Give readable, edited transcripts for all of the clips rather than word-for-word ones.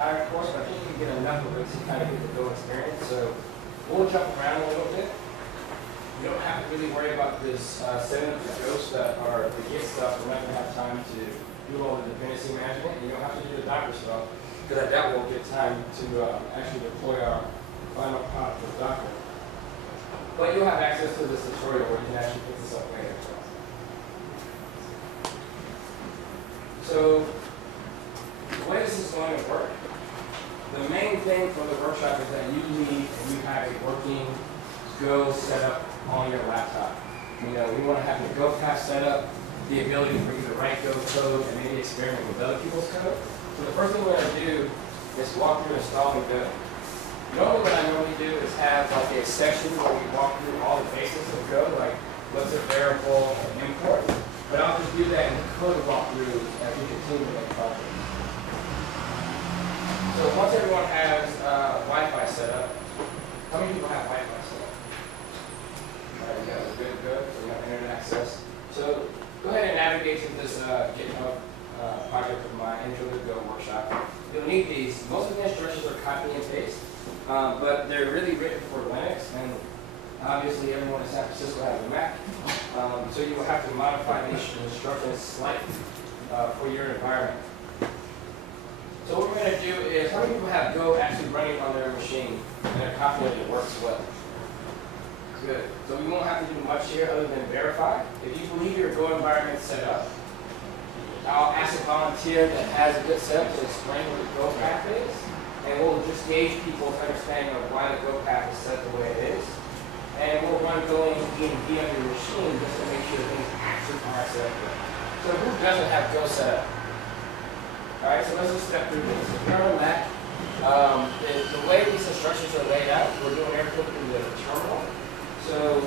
entire course, but I think you can get enough of it to kind of get the Go experience. So we'll jump around a little bit. You don't have to really worry about this setting up the Ghosts that are the Git stuff. We're not going to have time to do all the dependency management, and you don't have to do the Docker stuff, because at that we'll get time to actually deploy our final product with Docker. But you'll have access to this tutorial where you can actually pick this up later. So the way this is going to work, the main thing for the workshop is that you need and you have a working Go setup on your laptop. You know, we want to have the Go path set up, the ability for you to write Go code and maybe experiment with other people's code. So the first thing we're going to do is walk through installing Go. Normally what I normally do is have like a section where we walk through all the basics of Go, like what's a variable and import. But I'll just do that in the code walkthrough as we continue to make progress. So once everyone has Wi-Fi set up, how many people have Wi-Fi set up? All right, you guys are good. So you have internet access. So go ahead and navigate to this GitHub project of my Intro to Go workshop. You'll need these. Most of the instructions are copy and paste, but they're really written for Linux, and obviously everyone in San Francisco has a Mac. So you will have to modify these instructions slightly for your environment. So what we're going to do is, how many people have Go actually running on their machine and their copy of it works well? Good. So we won't have to do much here other than verify. If you believe your Go environment is set up, I'll ask a volunteer that has a good setup to explain what the Go path is, and we'll just gauge people's understanding of why the Go path is set the way it is. And we'll run Go and E and D on your machine just to make sure things actually are set up. So who doesn't have Go set up? All right, so let's just step through this. If you're on Mac, the way these instructions are laid out, we're doing everything through the terminal. So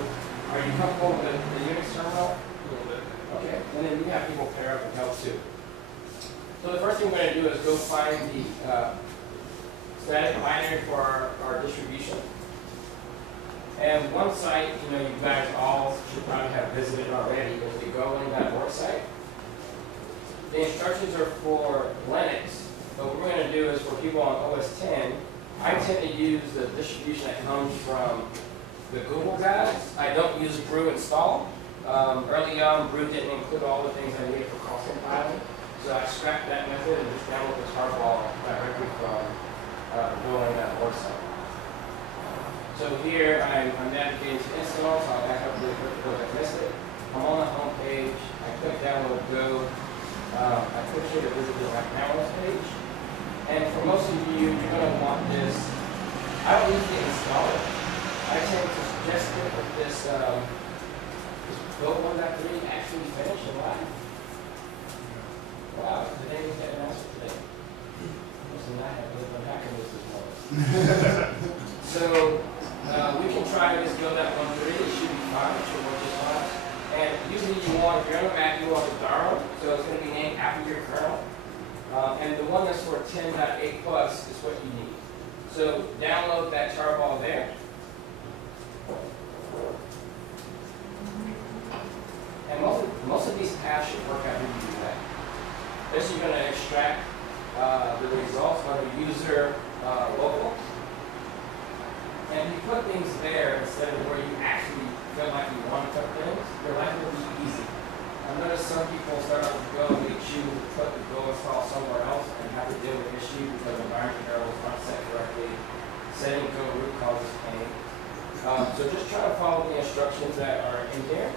are you comfortable with the Unix terminal? A little bit. Okay, and then we have people pair up with help too. So the first thing we're going to do is go find the static binary for our distribution. And one site, you know, you guys all should probably have visited already, is the golang.org site. The instructions are for Linux, but what we're going to do is for people on OS 10, I tend to use the distribution that comes from the Google guys. I don't use brew install. Early on, brew didn't include all the things I needed for cross-compiling, so I scrapped that method and just download the tarball directly from the golang.org site. So here I'm navigating to installs. I'll back up really quick because I missed it. I'm on the home page. I click download Go. I click here to visit the downloads page. And for most of you, you're going to want this. I don't usually install it. I tend to suggest it with this Go 1.3 actually finish and live. Wow, today we get an answer today. Listen, I have been hacking this morning. So we can try this Go 1.3. It should be fine. It should work just fine. And usually you want, if you're on a Mac, you want the Daro, so it's going to be named after your kernel. And the one that's for 10.8 plus is what you need. So download that tarball there. And most of these paths should work after you do that. This you're going to extract the results on the user local. And if you put things there instead of where you actually feel like you want to put things, your life will be easy. I've noticed some people start out with Go and they choose to put the Go install somewhere else and have to deal with issues because the environment variables aren't set correctly. Setting Go root causes pain. So just try to follow the instructions that are in here,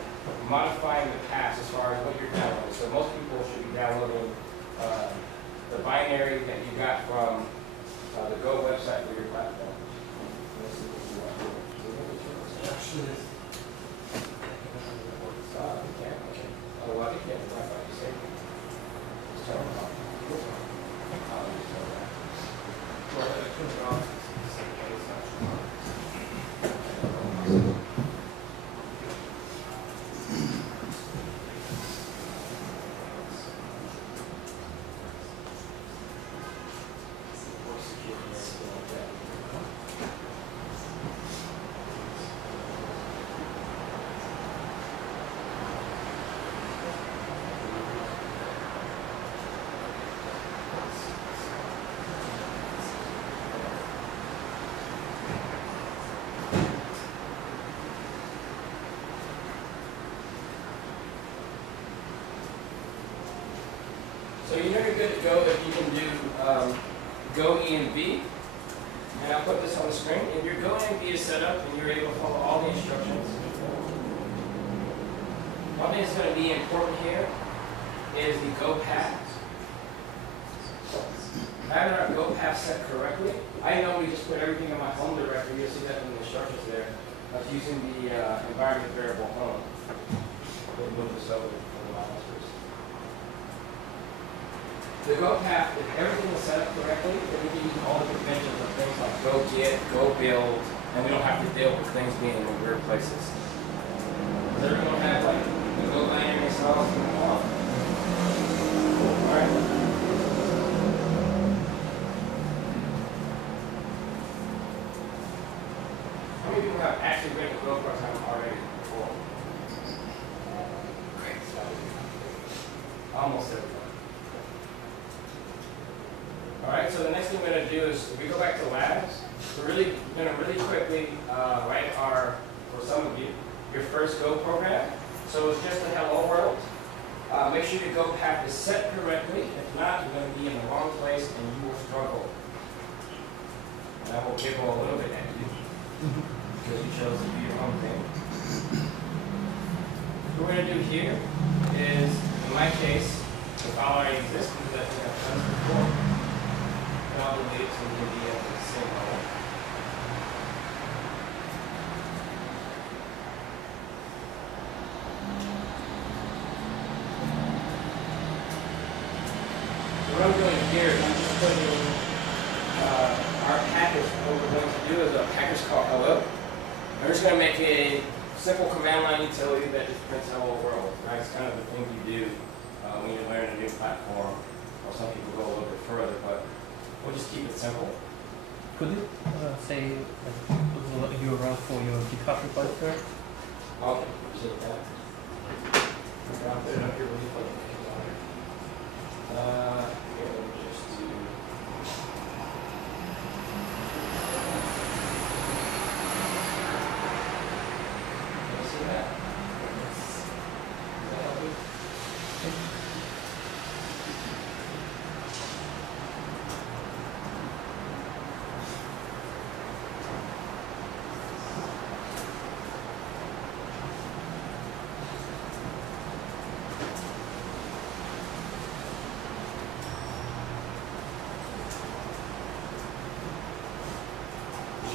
modifying the paths as far as what you're downloading. So most people should be downloading the binary that you got from the Go website for your platform. Actually, okay. Oh, well, you can't do Wi-Fi, you say. Just tell them about it. I'll just tell that. Well, I couldn't go off. good to go if you can do Go ENV. And I'll put this on the screen. If your Go ENV is set up and you're able to follow all the instructions, one thing that's going to be important here is the Go path. Having our Go path set correctly, I normally just put everything in my home directory. You'll see that in the instructions there. I was using the environment variable home. We'll move this over from the last first. The Go path, if everything is set up correctly, then we can use all the conventions of things like Go get, Go build, and we don't have to deal with things being in weird places. Because everyone has like the Go binary cells and all. Alright. How many people have actually written Go program already before? Great. Almost everyone. Alright, so the next thing we're going to do is, if we go back to labs, we're going to really quickly write for some of you, your first Go program. So it's just a hello world. Make sure your Go path is set correctly. If not, you're going to be in the wrong place and you will struggle. And I will giggle a little bit at you because you chose to do your own thing. What we're going to do here is, in my case, the file already exists because I think I've done this before. And I'll delete it so we can be at the same level. So what I'm doing here is I'm just putting our package. What we're going to do is a package called hello. I'm just going to make a simple command line utility that just prints hello world. Right? It's kind of the thing you do when you learn a new platform, or some people go a little bit further, but we'll just keep it simple. Could you say the URL for your GitHub repository? Okay, appreciate that. I'll put it up here really quick. Here, let me just do. See that? Does that help you?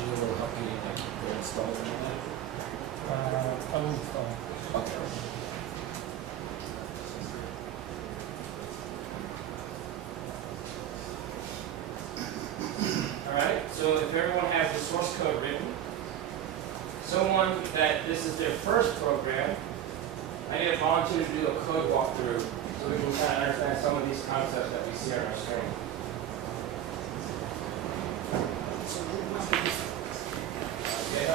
Will help you like go install it. I will install. Okay. Alright, so if everyone has the source code written, someone that this is their first program, I need a volunteer to do a code walkthrough so we can kind of understand some of these concepts that we see on our screen. Okay,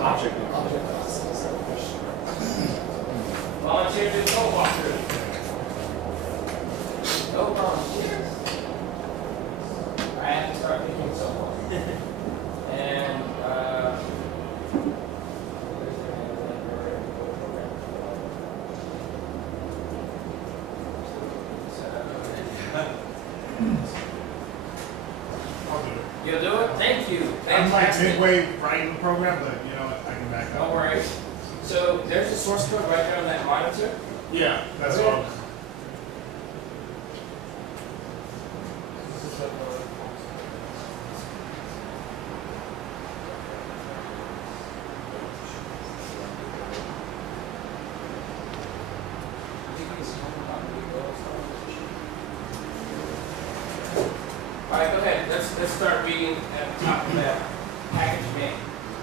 Object. volunteer to do a code walkthrough. No volunteers. I have to start thinking so far. And I'll do it. you'll do it? Thank you. I'm like Fantastic. midway writing the program, but you know what? I can back up. No worries. So there's the source code right there on that monitor. Yeah, that's Okay. all. All right, go ahead. Let's start reading at the top of that package main.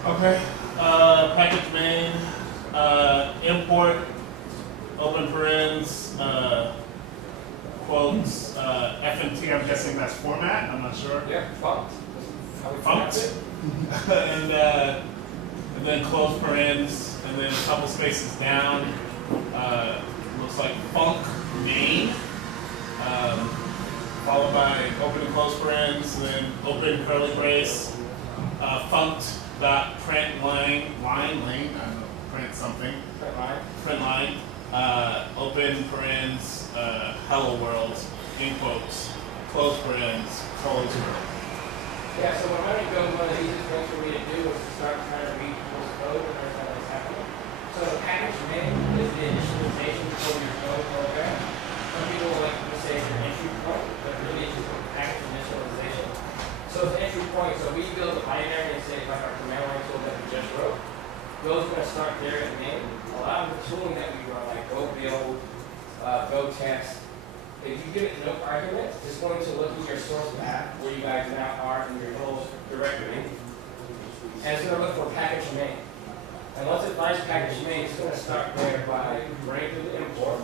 Okay. Package main, import, open parens, quotes, F and T, I'm guessing that's format, I'm not sure. Yeah, funked. How we Funked. it. and then close parens, and then a couple spaces down, looks like func main, followed by open and close parens, then open curly brace, funct dot print lane, I don't know, print something, print line, open parens, hello world, in quotes, close parens, close world. Yeah, so when I'm going to go, one of the easiest things for me to do is to start trying to read people's code and understand what's happening. So the package main is the initialization for your code program. Some people like to say it's an entry point, but really it's just a package initialization. So it's an entry point, so we build a binary and say like our command line tool that we just wrote. Go's going to start there at main. A lot of the tooling that we run, like go build, go test, if you give it no argument, it's going to look at your source map where you guys now are in your little directory, and it's going to look for package main. And once it finds package main, it's going to start there by running through the import.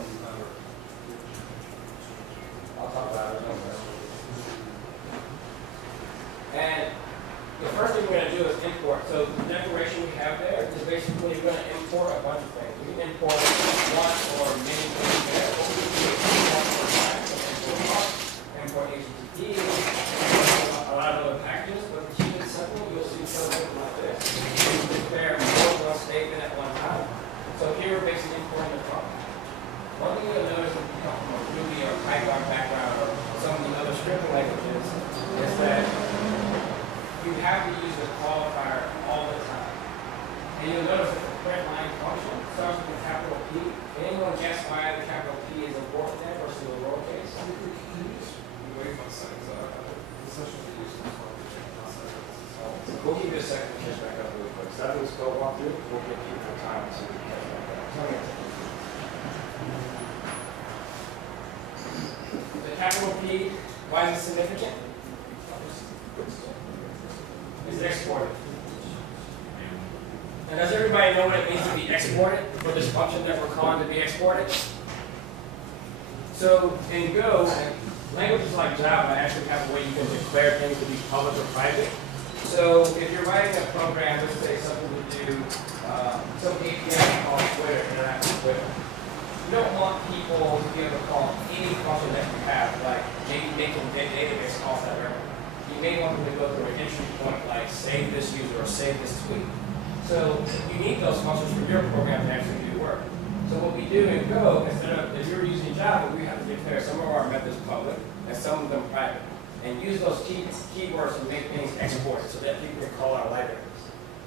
I'll talk about it. And the first thing we're going to do is import. So the declaration we have there is basically you're going to import a bunch of things. We can import one or many things there. What we do is import for time, import HTTP, a lot of other packages, but to keep it simple, you'll see something like this. You declare more than one statement at one time. So here we're basically importing the function. One thing you'll notice if you come from a Ruby or Python background or some of the other scripting languages is that you have to use the qualifier all the time. And you'll notice that the print line function starts with a capital P. Can anyone guess why the capital P is important there versus the lowercase? We'll give you a second to catch back up really quick. So after this code walkthrough, we'll get people time so we can catch back up. The capital P, why is it significant? It's exported. And does everybody know what it means to be exported for this function that we're calling to be exported? So in Go, languages like Java actually have a way you can declare things to be public or private. So if you're writing a program, let's say something to do, some API called Twitter, interact with Twitter. You don't want people to be able to call any function that you have, like maybe making database calls that are. You may want them to go through an entry point like save this user or save this tweet. So you need those functions for your program to actually do work. So what we do in Go, instead of, if you're using Java, we have to declare some of our methods public and some of them private. And use those keywords to make things exported so that people can call our libraries.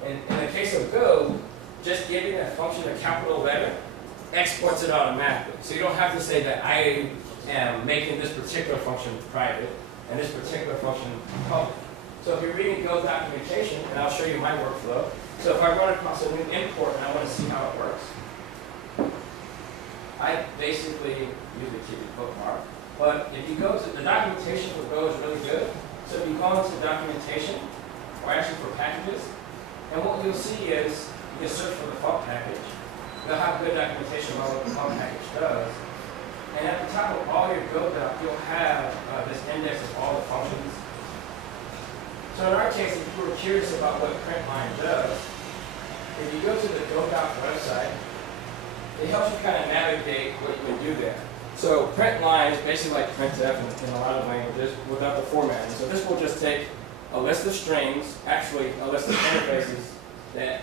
And in the case of Go, just giving a function a capital letter exports it automatically. So you don't have to say that I am making this particular function private and this particular function public. So if you're reading Go documentation, and I'll show you my workflow. So if I run across a new import and I want to see how it works, I basically usually keep a bookmark. But if you go to the documentation for Go is really good. So if you go into documentation, or actually for packages, and what you'll see is you can search for the func package. They'll have good documentation about what the func package does. And at the top of all your Go doc, you'll have this index of all the functions. So in our case, if you were curious about what printline does, if you go to the Go doc website, it helps you kind of navigate what you can do there. So printline is basically like printf in a lot of languages without the formatting. So this will just take a list of strings, actually a list of interfaces that.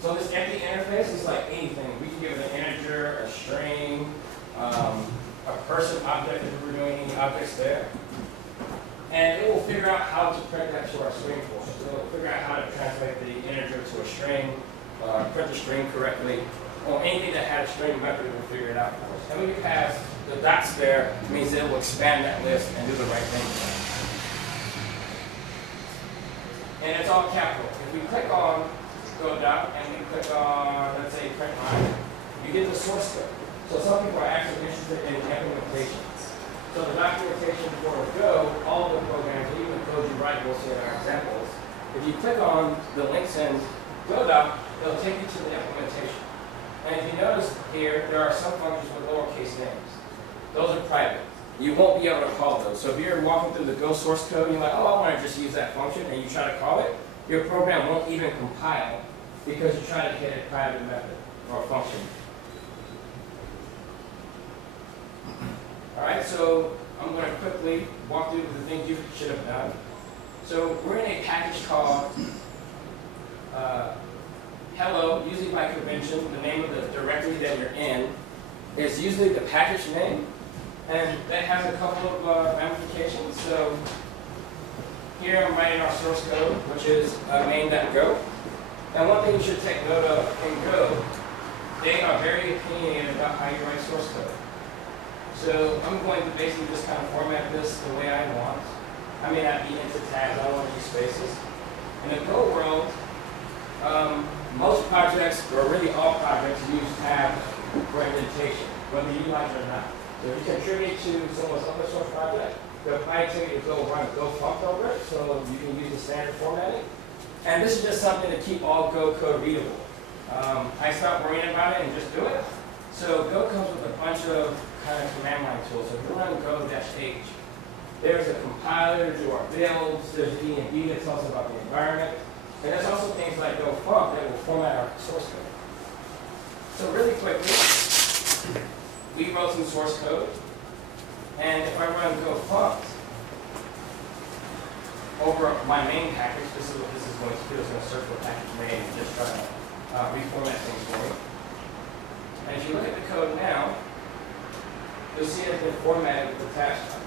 So this empty interface is like anything. We can give it an integer, a string, a person object if we're doing any objects there. And it will figure out how to print that to our string for us. So it will figure out how to translate the integer to a string, print the string correctly, or anything that had a string method, it will figure it out for us. And when you pass the dots there, it means it will expand that list and do the right thing. And it's all capital. If we click on Go doc and we click on, let's say, print line, you get the source code. So some people are actually interested in implementation. So the documentation for Go, all the programs, even the code you write, we'll see in our examples. If you click on the links in Go doc, it'll take you to the implementation. And if you notice here, there are some functions with lowercase names. Those are private. you won't be able to call those. So if you're walking through the Go source code and you're like, oh, I want to just use that function, and you try to call it, your program won't even compile because you try to hit a private method or function. All right, so I'm going to quickly walk through the things you should have done. So we're in a package called hello, usually by convention. The name of the directory that you're in is usually the package name, and that has a couple of ramifications. So here I'm writing our source code, which is main.go. And one thing you should take note of in Go, they are very opinionated about how you write source code. So I'm going to basically just kind of format this the way I want. I may not be into tabs, I don't want to use spaces. In the Go world, most projects, or really all projects, use tabs for indentation, whether you like it or not. So if you contribute to someone's open source project, they'll probably tell you to go run Go func over it, so you can use the standard formatting. And this is just something to keep all Go code readable. I stopped worrying about it and just do it. So Go comes with a bunch of kind of command line tools. So if you run go-h, there's a compiler, there are builds, there's D&D that tells us about the environment. And there's also things like Go func that will format our source code. So really quickly, we wrote some source code. And if I run Go func over my main package, this is what this is going to do. It's going to search for package name and just try to reformat things for me. And if you look at the code now, you'll see it's been formatted with the tab styles.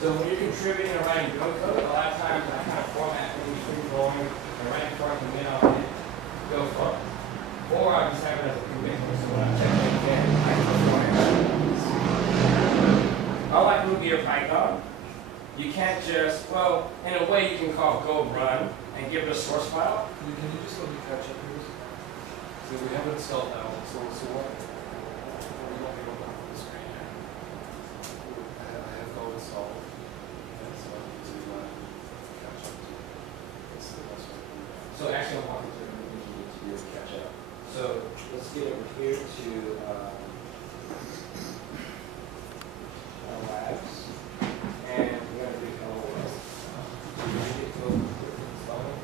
So when you're contributing and writing Go code, a lot of times I kind of format things between going and right before I commit on it, Go func. Or I just have it as a commitment, so when I check it again, I can format it. Unlike Ruby or Python, you can't just, well, in a way you can call Go run and give it a source file. Can you just let me catch up here? So we have it installed now. So what? We won't be able to open the screen here. I have Go installed. And so I need to catch up to it. What's the best way to do that? So actually I'm walking through everything you need to be able to catch up. So let's get over here to labs. And we're going to do hello world. So you should get code installing.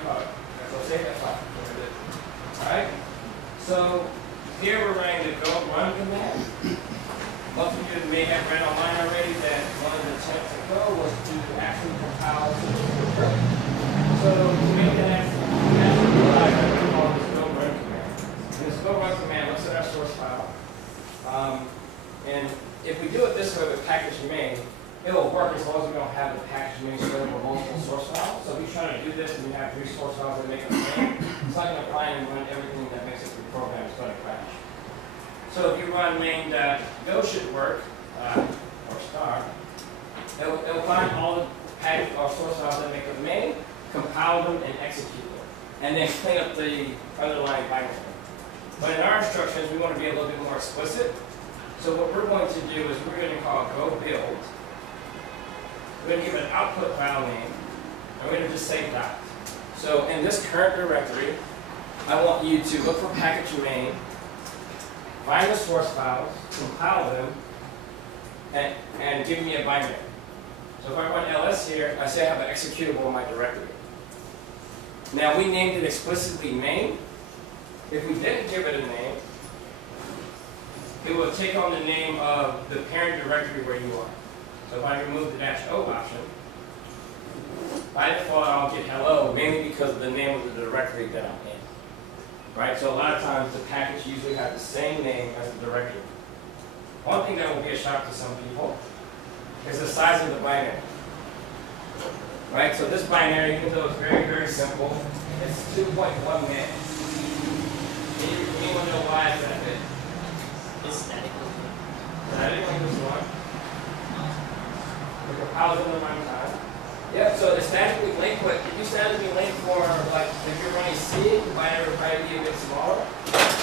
you call it. So say that's fine. Alright? So here we're running the go run command. Most of you may have read online already that one of the attempts at go was to actually compile to curly. So to make that actually realize that we call this go run command. And this go run command looks at our source file. And if we do it this way with package main, it will work as long as we don't have the package main spread over multiple source files. So if you're trying to do this and you have 3 source files that make a main, it's not going to apply and run everything that makes it through the program. It's going to crash. So if you run main.go should work, or star, it'll find all the package or source files that make a main, compile them, and execute them. And then clean up the underlying binary. But in our instructions, we want to be a little bit more explicit. So what we're going to do is we're going to call go build. We're going to give it an output file name, and we're going to just say dot. So in this current directory, I want you to look for package main, find the source files, compile them, and give me a binary. So if I run ls here, I say I have an executable in my directory. Now we named it explicitly main. If we didn't give it a name, it will take on the name of the parent directory where you are. So if I remove the -o option, by default I'll get hello, mainly because of the name of the directory that I'm in. Right? So a lot of times the package usually has the same name as the directory. One thing that will be a shock to some people is the size of the binary. Right? So this binary, even though it's very, very simple, it's 2.1 meg. Anyone know why it's that big? It's static. Static like this one. We compile it in the runtime. Yeah, so it's statically linked, but if you statically link for, like, if you're running C, the binary will probably be a bit smaller.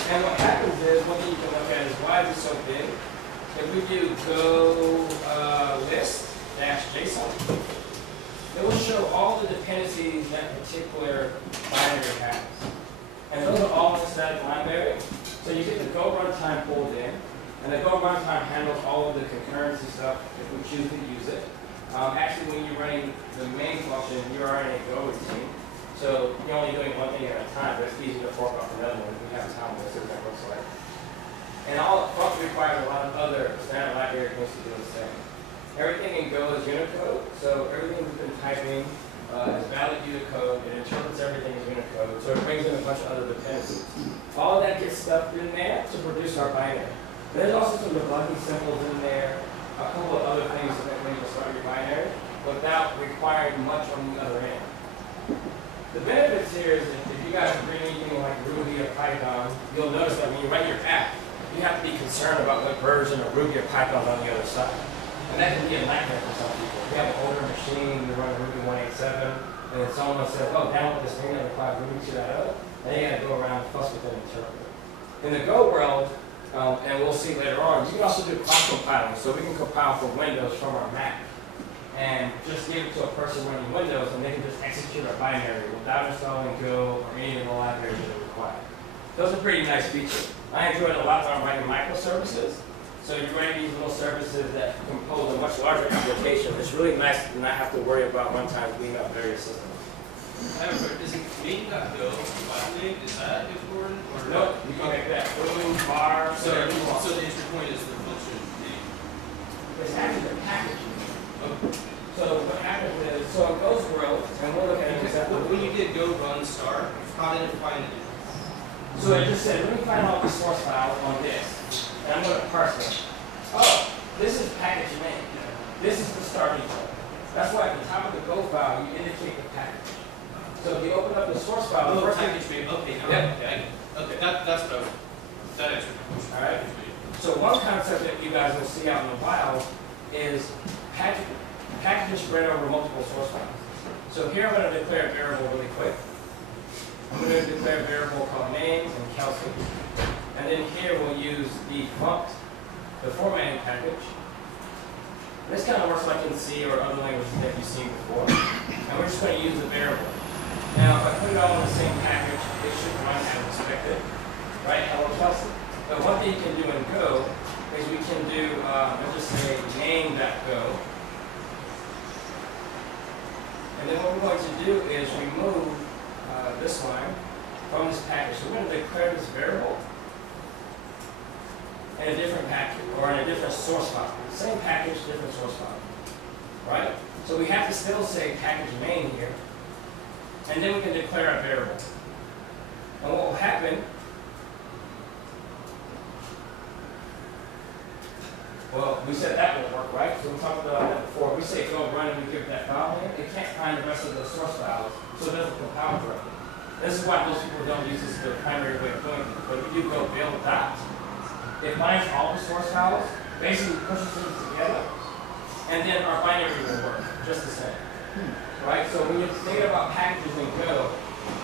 And what happens is, one thing you can look at is why is it so big? If we do go list -JSON, it will show all the dependencies that particular binary has. And those are all in the static binary. So you get the go runtime pulled in, and the go runtime handles all of the concurrency stuff if we choose to use it. Actually, when you're running the main function, you're already in a go routine. So you're only doing one thing at a time, but it's easy to fork off another one if we have time. We'll see what that looks like. And all function requires a lot of other standard library things to do the same. Everything in Go is Unicode, so everything we've been typing is valid Unicode. It interprets everything as Unicode, so it brings in a bunch of other dependencies. All of that gets stuffed in there to produce our binary. There's also some debugging symbols in there, a couple of other things that when you start your binary, without requiring much on the other end. The benefits here is that if you guys are reading anything like Ruby or Python, you'll notice that when you write your app, you have to be concerned about what version of Ruby or Python is on the other side. And that can be a nightmare for some people. If you have an older machine, you run Ruby 187, and then someone says, oh, download this thing that requires Ruby 2.0, and you got to go around and fuss with an interpreter. In the Go world, and we'll see later on, you can also do cross-compiling, so we can compile for Windows from our Mac, and just give it to a person running Windows, and they can just execute our binary without installing Go or any of the libraries that are required. Those are pretty nice features. I enjoy it a lot when I'm writing microservices. So you're writing these little services that compose a much larger application. It's really nice to not have to worry about runtime cleaning up various systems. Is it main.go file name? Is that important? Or no, you can make that boom, bar, so whatever you want. So the entry point is the function name. It's actually the package. Okay. So what happens is, so in Go's world, and we'll look at an example. When you did go run star, how did it find it? So it just said, let me find all the source files on this. And I'm going to parse them. Oh, this is package name. This is the starting point. That's why at the top of the Go file, you indicate the package. So if you open up the source file, the first package name. Okay, okay, that's what I was. That answered my question. All right. So one concept that you guys will see out in the wild is packages spread over multiple source files. So here I'm going to declare a variable really quick. I'm going to declare a variable called names and Kelsey. And then here we'll use the funct, the formatting package. This kind of works like in C or other languages that you've seen before. And we're just going to use the variable. Now, if I put it all in the same package, it should run as expected. Right? Hello, Kelsey. But one thing you can do in Go is we can do, let's just say name.go. And then what we're going to do is remove this line from this package. So we're going to declare this variable in a different package or in a different source file. Same package, different source file. Right? So we have to still say package main here. And then we can declare a variable. And what will happen, well, we said that won't work, right? So we talked about that before. We say go run and we give that file name. It can't find the rest of the source files, so it doesn't compile correctly. This is why most people don't use this as the primary way of doing it. But if you do go build dot, it finds all the source files, basically pushes them together, and then our binary will work just the same. Right? So when you're thinking about packages in Go,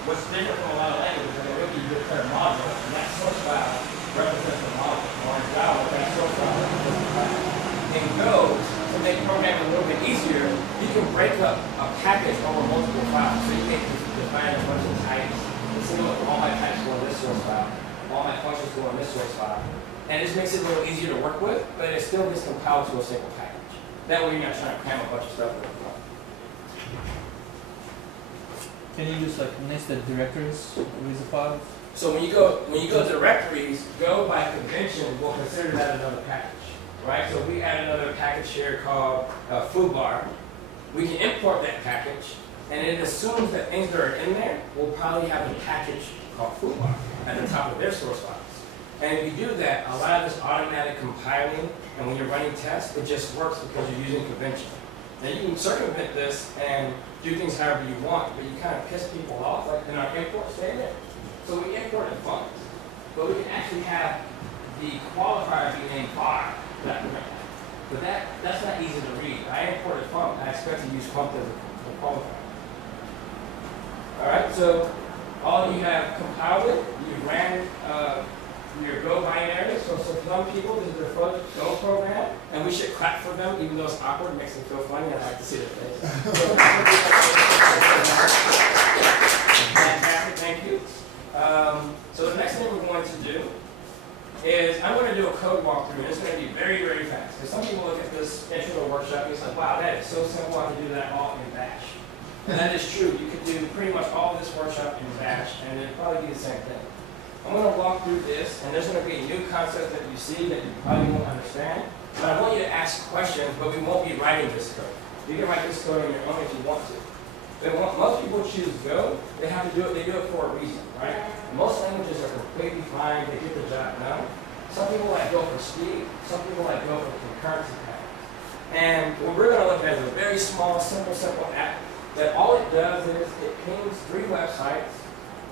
what's different from a lot of languages, in Ruby you declare module, and that source file represents the module. Or in Java, that source file represents the file. In Go, to make programming a little bit easier, you can break up a package over multiple files. So you can define a bunch of types. And say, look, all my types go in this source file. All my functions go in this source file. And this makes it a little easier to work with, but it still gets compiled to a single package. That way you're not trying to cram a bunch of stuff in one. Can you use like nested directories with the files? So when you go directories, Go by convention will consider that another package, right? So if we add another package here called foobar, we can import that package, and it assumes that things that are in there will probably have a package called foobar at the top of their source files. And if you do that, a lot of this automatic compiling, and when you're running tests, it just works because you're using convention. Now you can circumvent this and do things however you want, but you kind of piss people off, like in our import statement. So we imported funds, but we can actually have the qualifier be named bar. But that's not easy to read. I imported func. I expect to use func as a qualifier. All right, so all you have compiled it, you ran your Go binary. So some people, this is their first Go program, and we should clap for them, even though it's awkward, it makes them feel funny. I like to see their face. Fantastic, thank you. So the next thing we're going to do is I'm going to do a code walkthrough, and it's going to be very, very fast. Because some people look at this intro workshop and it's like, wow, that is so simple, I can do that all in Bash. And that is true. You could do pretty much all of this workshop in Bash, and it'd probably be the same thing. I'm going to walk through this, and there's going to be a new concept that you see that you probably won't understand. But I want you to ask questions, but we won't be writing this code. You can write this code on your own if you want to. Most people choose Go, they have to do it, they do it for a reason, right? Most languages are completely fine, they get the job done. Some people like Go for speed, some people like Go for concurrency patterns. And what we're going to look at is a very small, simple app that all it does is it pings 3 websites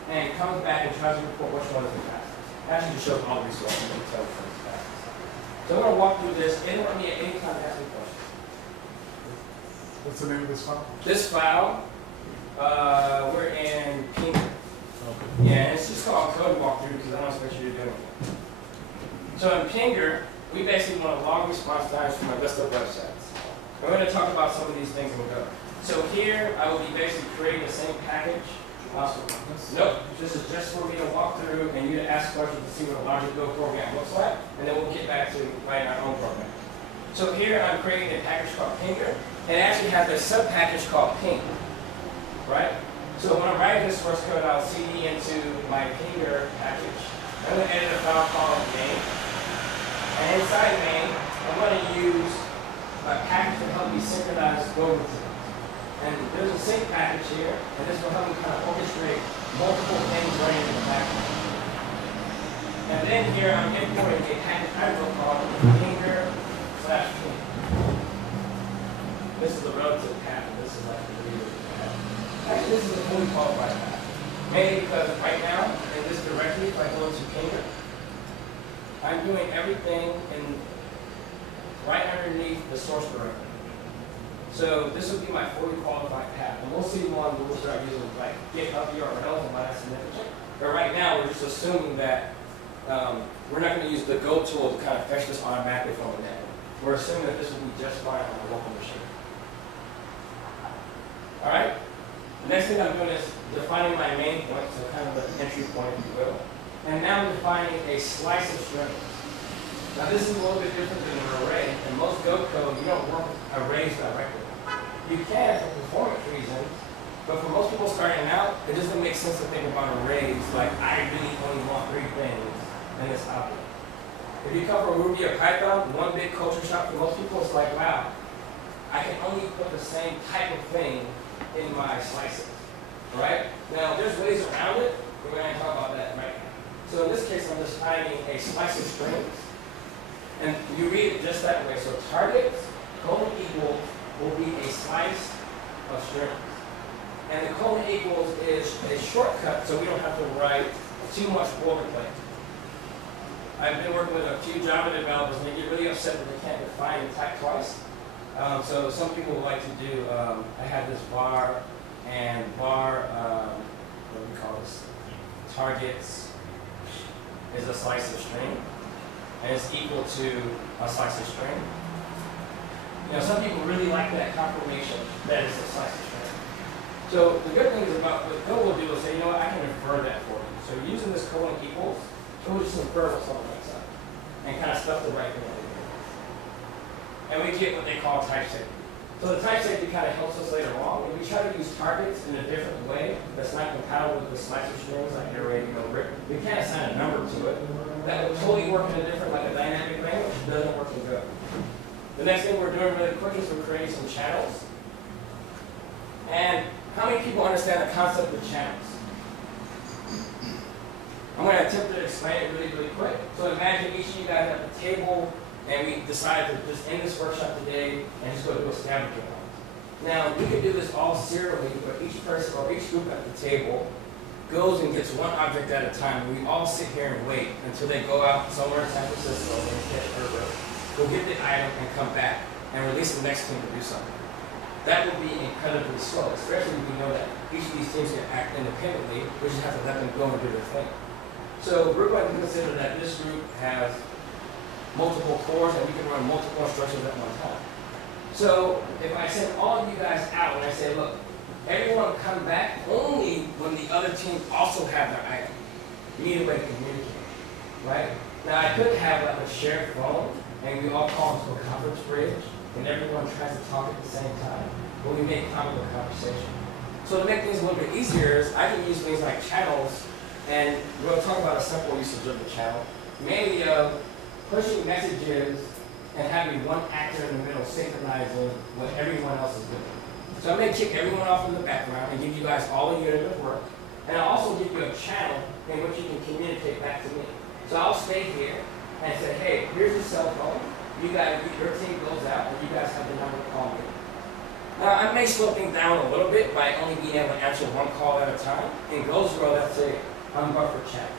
and comes back and tries to report which one is the fastest. Actually just shows all the resources and tell which one is the fastest. So I'm going to walk through this, interrupt me at any time to ask me questions. What's the name of this file? This file, we're in Pinger. Okay. Yeah, it's just called code walkthrough because I don't expect you to do it. So in Pinger, we basically want to log response times from a list of websites. We're going to talk about some of these things in Go. So here, I will be basically creating the same package. Nope, this is just for me to walk through and you to ask questions to see what a larger Go program looks like, and then we'll get back to writing our own program. So here, I'm creating a package called Pinger, and it actually has a sub-package called Ping, right? So when I'm writing this source code, I'll cd into my Pinger package. I'm going to edit a file called main, and inside main, I'm going to use a package to help me synchronize Go routines. And there's a sync package here, and this will help me kind of orchestrate multiple things running in the package. And then here I'm importing a package title called Pinger/Ping. This is the relative path, and this is like the relative path. Actually, this is a fully qualified path. Mainly because right now, in this directory, if I go into Pinger, I'm doing everything right underneath the source directory. So this would be my fully qualified path. And we'll see one where we'll start using like GitHub URLs and why that's significant. But right now, we're just assuming that we're not going to use the Go tool to kind of fetch this automatically from the network. We're assuming that this will be just fine on a local machine. All right? The next thing I'm doing is defining my main point, so kind of an entry point, if you will. And now I'm defining a slice of strings. Now this is a little bit different than an array. In most Go code, you don't work with arrays directly. You can, for performance reasons, But for most people starting out, it doesn't make sense to think about arrays like I really only want 3 things in this object. If you come from Ruby or Python, one big culture shock for most people is like, wow, I can only put the same type of thing in my slices. Right? Now, there's ways around it. We're going to talk about that right now. So in this case, I'm just finding a slice of strings. And you read it just that way. So target, colon equals will be a slice of strings. And the colon equals is a shortcut so we don't have to write too much boilerplate. I've been working with a few Java developers and they get really upset that they can't define the type twice. So some people like to do, I have this var and var, what do we call this? Targets is a slice of string and it's equal to a slice of string. You know, some people really like that confirmation that it's a slice of string. So the good thing is about what Go will do is say, you know what, I can infer that for you. So using this colon equals, it will just infer what something like that and kind of stuff the right thing in there. And we get what they call type safety. So the type safety kind of helps us later on. If we try to use targets in a different way that's not compatible with the slice of strings like array, we can't assign a number to it. That would totally work in a different, like a dynamic language. It doesn't work in Go. The next thing we're doing really quick is we're creating some channels. And how many people understand the concept of channels? I'm going to attempt to explain it really, really quick. So imagine each of you guys have a table, and we decide to just end this workshop today and just go do a scavenger hunt. Now, we could do this all serially, but each person or each group at the table goes and gets one object at a time. We all sit here and wait until they go out somewhere in San Francisco and catch Herbert, go get the item and come back and release the next team to do something. That would be incredibly slow, especially if we know that each of these teams can act independently. We just have to let them go and do their thing. So we're going to consider that this group has multiple cores and we can run multiple instructions at one time. So if I send all of you guys out and I say, look, everyone come back only when the other team also have their item. You need a way to communicate, right? Now I could have like a shared phone and we all call into a conference bridge and everyone tries to talk at the same time, but we make common conversation. So to make things a little bit easier is I can use things like channels, and we're going to talk about a simple usage of the channel, mainly pushing messages and having one actor in the middle synchronizing what everyone else is doing. So I'm going to kick everyone off in the background and give you guys all a unit of work, and I'll also give you a channel in which you can communicate back to me. So I'll stay here and say, hey, here's your cell phone. You guys, your team goes out, and you guys have the number to call me. Now, I may slow things down a little bit by only being able to answer one call at a time. In Go's world, that's a unbuffered channel.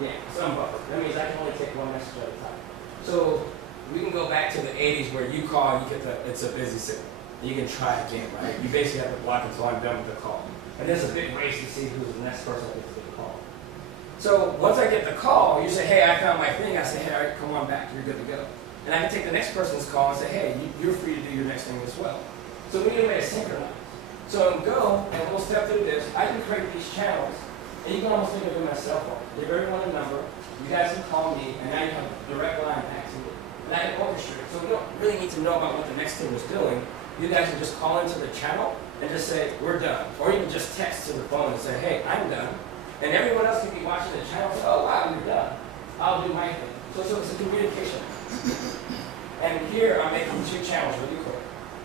Yeah, it's unbuffered. That means I can only take one message at a time. So we can go back to the 80s where you call, you get it's a busy signal. You can try again, right? You basically have to block until I'm done with the call. And there's a big race to see who's the next person that gets the call. So once I get the call, you say, hey, I found my thing. I say, hey, all right, come on back. You're good to go. And I can take the next person's call and say, hey, you're free to do your next thing as well. So we need a way to synchronize. So in Go, and we'll step through this, I can create these channels, and you can almost think of them as cell phone. Give everyone a number, you guys can call me, and now you have a direct line back to me. And I can orchestrate. So we don't really need to know about what the next team is doing. You guys can just call into the channel and just say, we're done. Or you can just text to the phone and say, hey, I'm done. And everyone else can be watching the channel and say, oh, wow, you're done. I'll do my thing. So it's a communication. And here I'm making two channels really quick.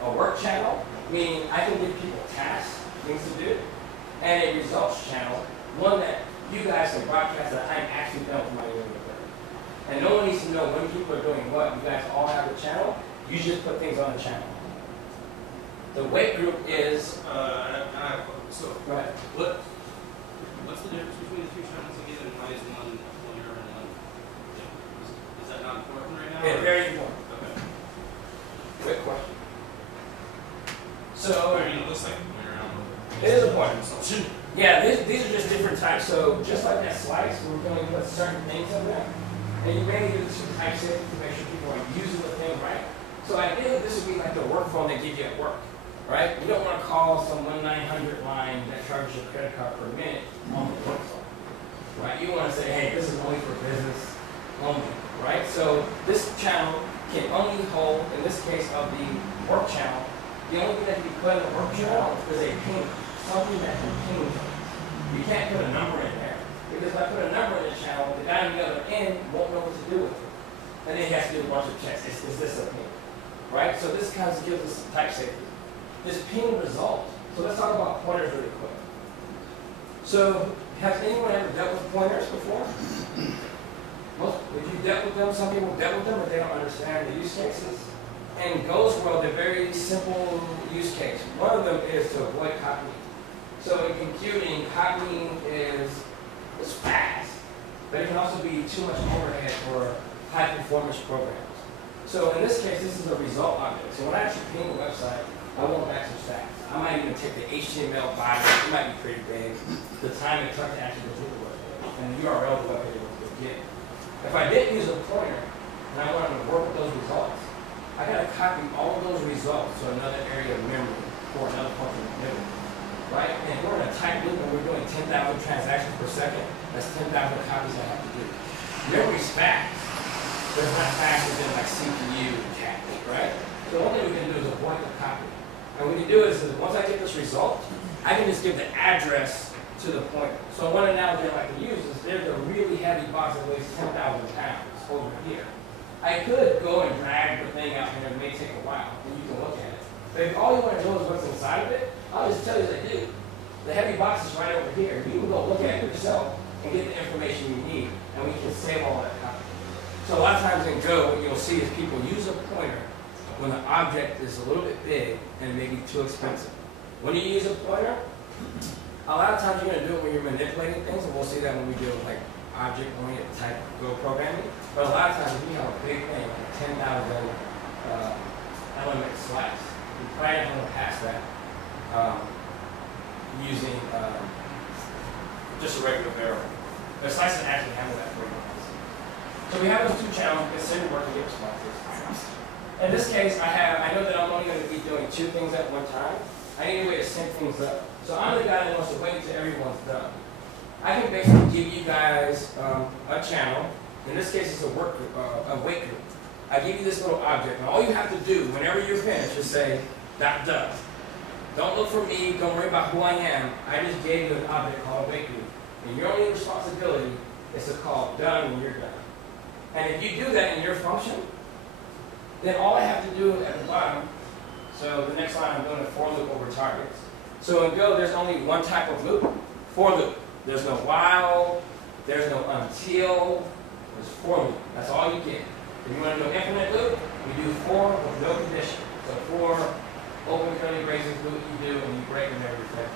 A work channel, meaning I can give people tasks, things to do, and a results channel, one that you guys can broadcast that I'm actually done with my unit of work. And no one needs to know when people are doing what. You guys all have a channel. You just put things on the channel. The wait group is. So, go ahead. What's the difference between the two channels again, and why is one clear and one? Is that not important right now? Yeah, very important. Okay. Good question. So, I mean, it looks like we're around. it is important. Yeah, these are just different types. So just like that slice, we're going to put certain things in there. And you may do this with type safety to make sure people are using the thing right. So ideally, this would be like the work phone they give you at work, right? You don't want to call some 1-900 line that charges your credit card per minute on the work phone, right? You want to say, hey, this is only for business only, right? So this channel can only hold, in this case of the work channel, the only thing that can be put in the work channel is a ping. something that can ping things. You can't put a number in there. Because if I put a number in the channel, the guy on the other end won't know what to do with it. And then he has to do a bunch of checks. Is this a ping? Right? So this kind of gives us some type safety. This ping result. So let's talk about pointers really quick. So has anyone ever dealt with pointers before? If you dealt with them, some people dealt with them, but they don't understand the use cases. In Go's world, they're very simple use case. One of them is to avoid copying. So in computing, copying is fast, but it can also be too much overhead for high performance programs. So in this case, this is a result object. So when I actually ping a website, I won't match some stats. I might even take the HTML body, it might be pretty big, the time it took to actually go through the webpage, and the URL of the webpage was to get. If I didn't use a pointer, and I wanted to work with those results, I got to copy all of those results to another area of memory for another function of memory. Right? And if we're in a tight loop and we're doing 10,000 transactions per second, that's 10,000 copies I have to do. Memory's fast, but it's not faster than like CPU and cache, right? So the only thing we can do is avoid the copy. And what we can do is once I get this result, I can just give the address to the pointer. So one analogy I like to use is there's a really heavy box that weighs 10,000 pounds over here. I could go and drag the thing out here, and it may take a while, and you can look at it. But if all you want to know is what's inside of it, I'll just tell you that, dude, the heavy box is right over here. You can go look at it yourself and get the information you need, and we can save all that copy. So a lot of times in Go, what you'll see is people use a pointer when the object is a little bit big and maybe too expensive. When you use a pointer, a lot of times you're going to do it when you're manipulating things, and we'll see that when we do like object-oriented type Go programming. But a lot of times if you have a big thing, like a 10,000 element slice, you probably not going to pass that using just a regular variable. The slice can actually handle that for you. So we have those two channels, it's send work and get responses. In this case, I know that I'm only going to be doing two things at one time. I need a way to sync things up. So I'm the guy that wants to wait until everyone's done. I can basically give you guys a channel. In this case, it's a wait group. I give you this little object, and all you have to do whenever you're finished is say, "done." Don't look for me, don't worry about who I am. I just gave you an object called a wait group. And your only responsibility is to call done when you're done. And if you do that in your function, then all I have to do at the bottom, so the next line I'm doing a for loop over targets. So in Go, there's only one type of loop, for loop. There's no while, there's no until, there's for loop. That's all you get. If you want to do an infinite loop, you do for with no condition. So for open curly braces, do what you do, and you break them every finish.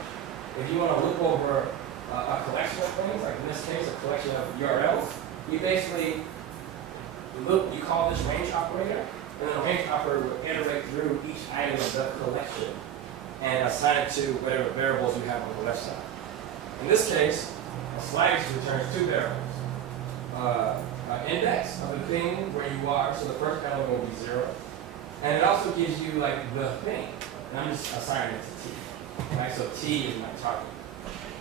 If you want to loop over a collection of things, like in this case, a collection of URLs, you basically loop, you call this range operator, and then the range operator will iterate through each item of the collection and assign it to whatever variables you have on the left side. In this case, a slice returns two variables. An index of the thing where you are, so the first element will be 0. And it also gives you like the thing. And I'm just assigning it to T. Right? So T is my target.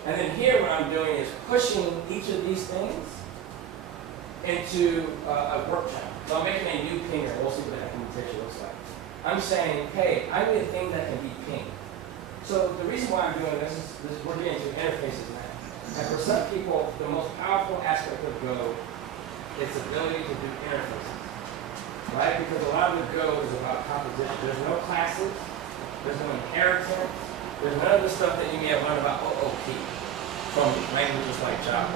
And then here what I'm doing is pushing each of these things into a work channel. So I'm making a new pinger. We'll see what that implementation looks like. I'm saying, hey, I need a thing that can be pinged. So the reason why I'm doing this is we're getting to interfaces now. And for some people, the most powerful aspect of Go is the ability to do interfaces. Right? Because a lot of the Go is about composition. There's no classes, there's no inheritance, there's none of the stuff that you may have learned about OOP from languages like Java.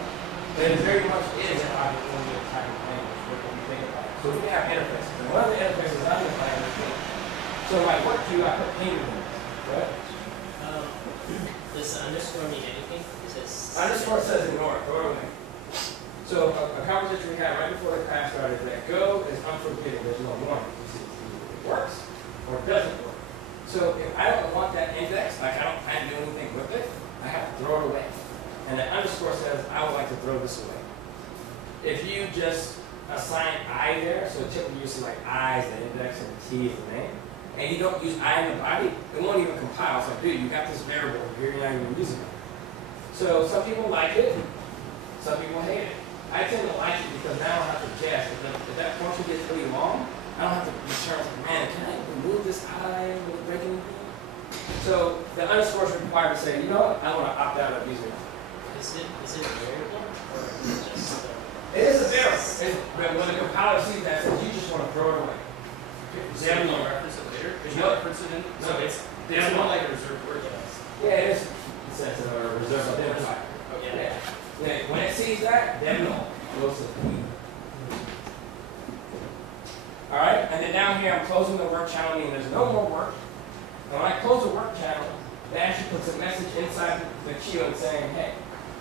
But it very much is an object-oriented type of language when you think about it. So we can have interfaces. And one of the interfaces I'm defining is ping. So in my work queue, I put ping in this. Right? Does underscore mean anything? Underscore says ignore it. Go away. So a conversation we had right before the class started is that Go is unforgiving. There's no warning. It works or it doesn't work. So if I don't want that index, like I don't plan to do anything with it, I have to throw it away. And the underscore says I would like to throw this away. If you just assign I there, so typically you see like I is the index and T is the name, and you don't use I in the body, it won't even compile. It's like, dude, you got this variable here, you're not even using it. So some people like it, some people hate it. I tend to like it because now I don't have to guess. If that function gets really long, I don't have to return, like, man, can I remove this I? Will it break anything? So the underscore is required to say, you know what, I want to opt out of using it. Is it a variable or just It is a variable. But when the compiler sees that, it says you just want to throw it away. Is there no reference it later? There's no reference it in? So it's not like a reserved word. Yeah, it is. It says a reserve identifier. Okay. Yeah. When it sees that, then no. Goes to the queen. All right, and then down here I'm closing the work channel, meaning there's no more work. And when I close the work channel, it actually puts a message inside the queue and saying, hey,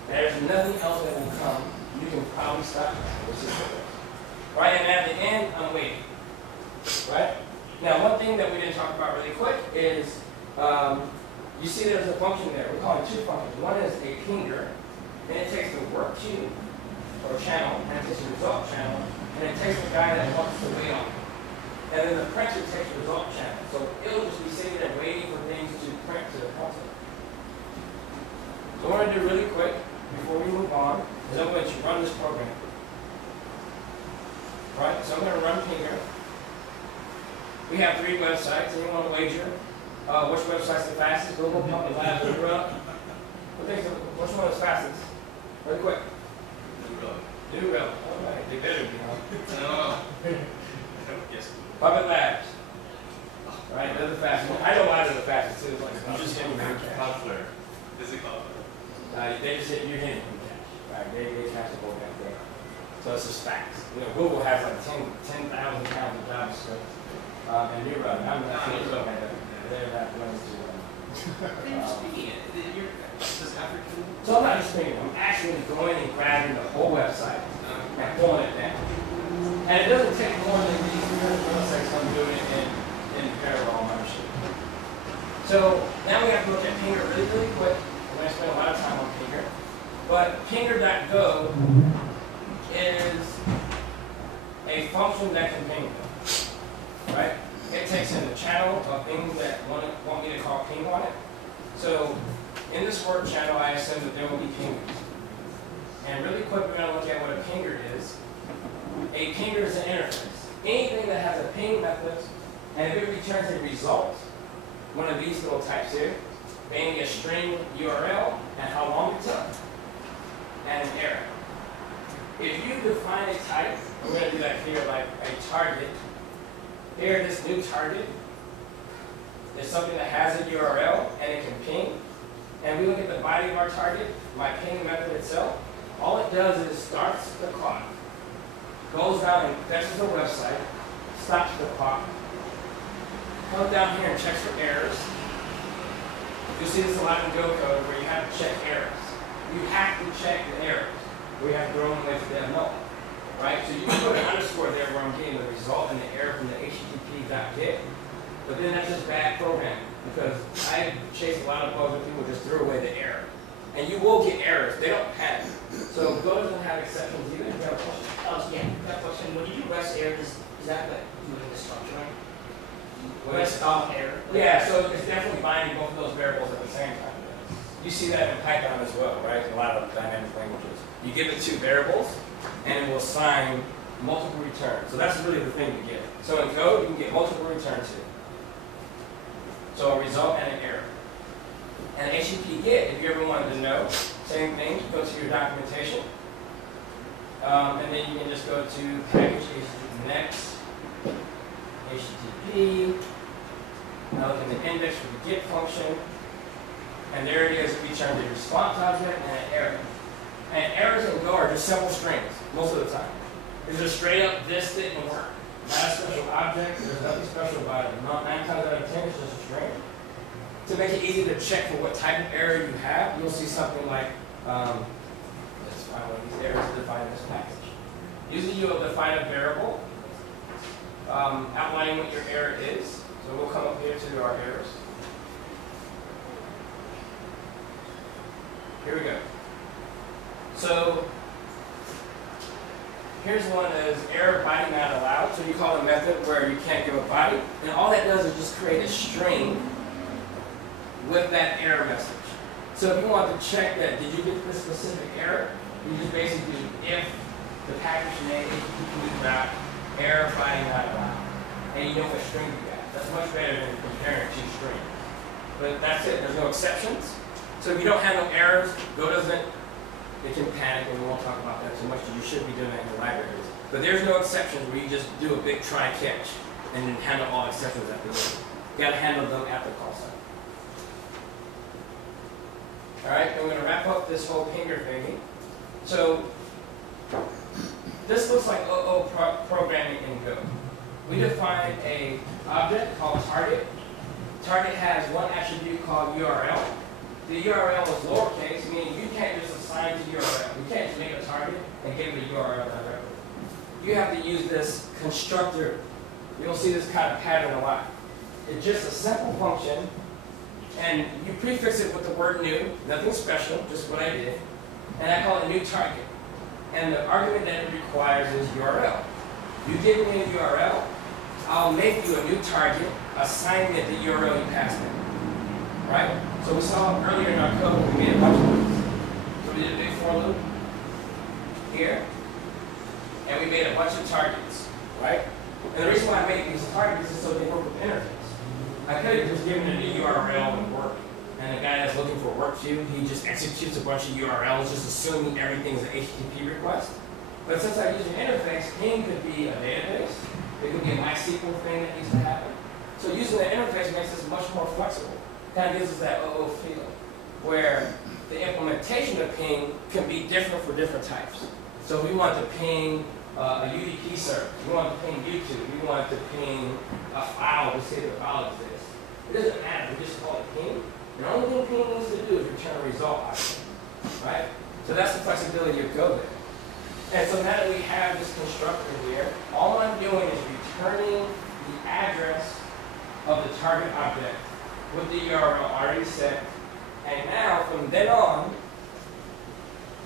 there's nothing else that will come. You can probably stop now. Right, and at the end, I'm waiting. Right? Now, one thing that we didn't talk about really quick is, you see there's a function there. We call it two functions. One is a pinger, and it takes the work queue, or channel, and it takes the result channel, and it takes the guy that wants to wait on it. And then the printer takes the result channel. So it'll just be sitting there waiting for things to print to the console. So what I'm going to do really quick, before we move on, is I'm going to run this program. Right? So I'm going to run Pinger. We have 3 websites. Anyone want to wager? Which website's the fastest? Google, Puppet Lab, New Rub. Which one is fastest? Really quick. New Rub. All right. They better be, huh? No. Yes. Puppet Labs. Right, they're the fastest. I know why they're the fastest too. Like, You just hit Cloudflare. Is it called? they just hit, you're hitting them cache. Right, they cache the whole damn thing. So it's just facts. You know, Google has like 10,000 pounds of JavaScript. And New Rub, I'm not sure they're not going to. You're speaking it. Does African? So I'm not just thinking, I'm actually going and grabbing the whole website and pulling it down. And it doesn't take more than these milliseconds I'm doing it in parallel on my machine. So now we have to look at Pinger really, really quick. I'm going to spend a lot of time on Pinger. But Pinger.go is a function that can ping. Right? It takes in the channel of things that want me to call ping on it. So in this work channel, I assume that there will be pingers. And really quick, we're going to look at what a pinger is. A pinger is an interface. Anything that has a ping method, and if it returns a result, one of these little types here, being a string URL and how long it took, and an error. If you define a type, we're going to do that here like a target. Here, this new target is something that has a URL and it can ping. And we look at the body of our target, my ping method itself. All it does is starts the clock, goes down and fetches the website, stops the clock, comes down here and checks for errors. You see this a lot in Go code where you have to check errors. You have to check the errors. We have to throw them away for them null. Right? So you can put an underscore there where I'm getting the result and the error from the HTTP.get. But then that's just bad programming because I chase a lot of bugs where people just threw away the error. And you will get errors. They don't have it. So Go doesn't have exceptions either. You have a question? Yeah, that question. When you do rest error, is that what doing the structuring? Rest error? Yeah, so it's definitely binding both of those variables at the same time. You see that in Python as well, right? In a lot of dynamic languages. You give it 2 variables, and it will assign multiple returns. So that's really the thing to get. So in Go, you can get multiple returns here. So a result and an error. And HTTP get, if you ever wanted to know, same thing, go to your documentation. And then you can just go to package HTTP next, HTTP. Now look in the index for the get function. And there it is, it returns a response object and an error. And errors in Go are just simple strings, most of the time. It's just straight up, this didn't work. Not a special object, there's nothing special about it. 9 times out of 10, it's just a string. To make it easy to check for what type of error you have, you'll see something like, let's find one of these errors to define this package. Usually you'll define a variable, outlining what your error is. So we'll come up here to our errors. Here we go. So here's one is error body not allowed. So you call a method where you can't give a body. And all that does is just create a string with that error message. So if you want to check that, did you get this specific error? You just basically do if the package name dot error body not allowed. And you know what string you got. That's much better than comparing 2 strings. but that's it. There's no exceptions. So if you don't have no errors, Go doesn't, it can panic, and we won't talk about that too much, because you should be doing that in your libraries. But there's no exceptions where you just do a big try catch and then handle all exceptions at the end. You gotta handle them at the call center. All right, I'm gonna wrap up this whole pinger thingy. So this looks like OO programming in Go. We define a object called target. Target has one attribute called URL. The URL is lowercase, meaning you can't just assign to URL. You can't just make a target and give it a URL directly. You have to use this constructor. You'll see this kind of pattern a lot. It's just a simple function, and you prefix it with the word new, nothing special, just what I did, and I call it new target. And the argument that it requires is URL. You give me a URL, I'll make you a new target, assigning it the URL you passed in. Right? So we saw earlier in our code, we made a bunch of these. So we did a big for loop here, and we made a bunch of targets, right? And the reason why I made these targets is so they work with interface. I could have just given it a URL and work, and the guy that's looking for work queue, he just executes a bunch of URLs, just assuming everything is an HTTP request. But since I use an interface, ping could be a database. It could be a MySQL thing that needs to happen. So using the interface makes this much more flexible. Kind of gives us that OO feel, where the implementation of ping can be different for different types. So if we want to ping a UDP service, we want to ping YouTube, we want to ping a file to say the file exists. It doesn't matter, we just call it ping. And the only thing ping needs to do is return a result object, right? So that's the flexibility of Go there. And so now that we have this constructor here, all I'm doing is returning the address of the target object with the URL already set. And now, from then on,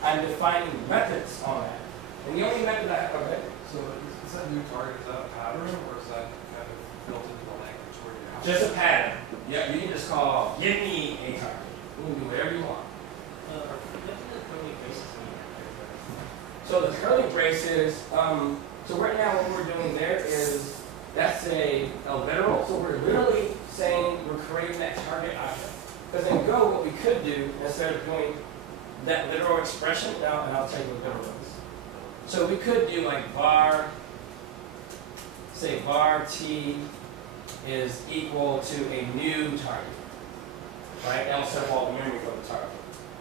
I'm defining methods on that. And the only method I have, okay. So is that new target, is that a pattern, or is that kind of built into the language where you have Just a pattern. Yeah, you can just call, give me a target. You can do whatever you want. So the curly braces, so right now what we're doing there is, that's a literal, so we're literally saying we're creating that target object. Because in Go, what we could do, instead of doing that literal expression, now, and I'll tell you what literal is. So we could do like var, say var t is equal to a new target, right? That'll set up all the memory for the target.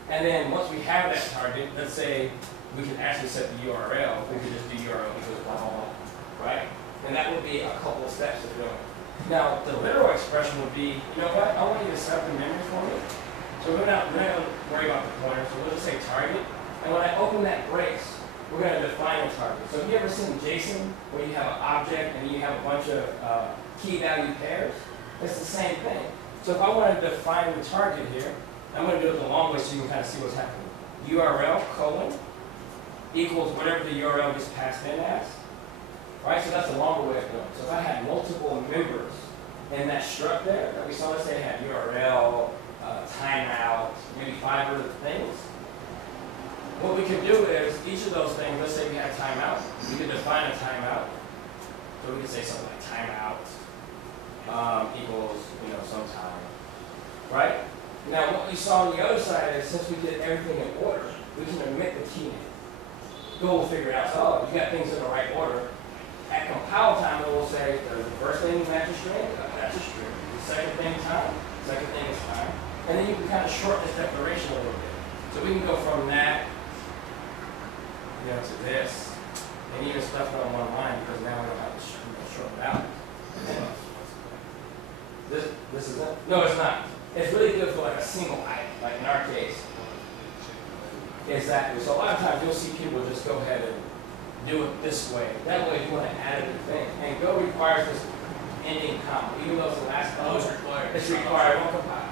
And then once we have that target, let's say we can actually set the URL. We could just do URL equals blah, blah, blah, right? And that would be a couple of steps of doing it. Now, the literal expression would be, you know what, I want you to set up the memory for me. So we're not going to worry about the pointer, so we'll just say target. And when I open that brace, we're going to define a target. So have you ever seen JSON, where you have an object and you have a bunch of key value pairs? It's the same thing. So if I want to define the target here, I'm going to do it the long way so you can kind of see what's happening. URL colon equals whatever the URL gets passed in as. Right, so that's a longer way of doing it. So if I had multiple members in that struct there that we saw, let's say I had URL, timeout, maybe 5 other things. What we could do is each of those things, let's say we had timeout, we could define a timeout. So we could say something like timeout equals, some time. Right? Now what we saw on the other side is since we did everything in order, we can omit the key name. Go will figure out, so you got things in the right order. At compile time, it will say the first thing is match a string, that's a string. The second thing is time, second thing is time. And then you can kind of shorten this declaration a little bit. So we can go from that, to this, and even stuff it on one line because now we don't have to shorten it out. This is it? No, it's not. It's really good for like a single item, like in our case. Exactly. So a lot of times you'll see people just go ahead and do it this way. That way if you want to add a thing. And Go requires this ending comma. Even though it's the last comma, it's required on compile.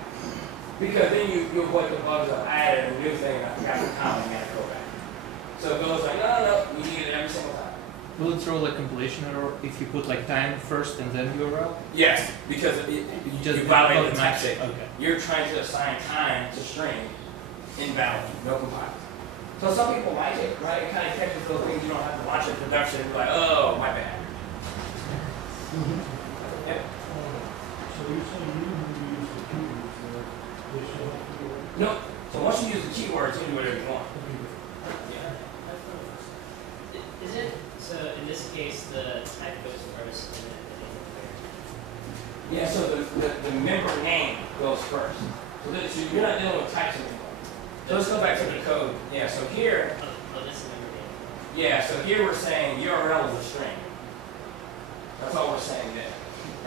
Because then you avoid the bugs of adding a new thing, I forgot the comma, and you gotta go back. So it goes like, no, you need it every single time. Will it throw like compilation error if you put like time first and then URL? Yes, because you just violate the type Okay. You're trying to assign time to string, invalid, no compile. So some people like it, right? It kind of catches those things you don't have to watch in production and be like, oh, my bad. So you're saying you use the keys once you use the keywords, you can do whatever you want. Yeah. Is it, so in this case, the type goes first and then the name? Yeah, so the member name goes first. So you're not dealing with types anymore. So let's go back to the code. Yeah, so here, Oh, this is member name. yeah, so here we're saying URL is a string. That's all we're saying there.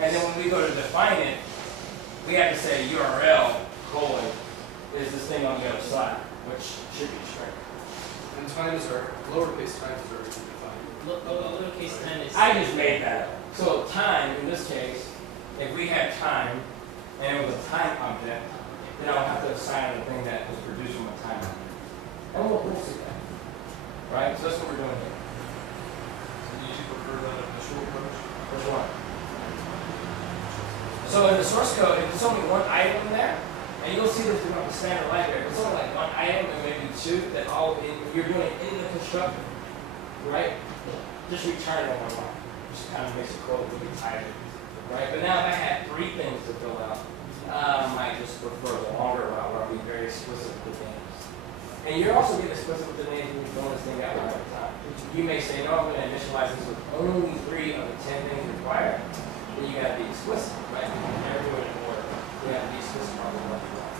And then when we go to define it, we have to say URL colon is this thing on the other side, which should be a string. And times are, lowercase times are defined. Lowercase 10 is. I just made that up. So time, in this case, if we had time, and it was a time object, then I'll have to assign the thing that was produced from a time object. And we'll see that. Right? So that's what we're doing here. So do you prefer that initial approach? Which one? So in the source code, if there's only one item in there, and you'll see this throughout the standard library, if it's only like one item and maybe two, that you're doing it in the constructor, right? Just return it on one. Just kind of makes the code really tighter, right? But now if I had 3 things to fill out, I might just prefer the longer route where I'll be very explicit with the names. And you're also getting explicit with the names when you're throwing this thing out one at a time. You may say, no, I'm going to initialize this with only 3 of the 10 things required. Then you got to be explicit, right? You can never do it in order. You have to be explicit on what you want.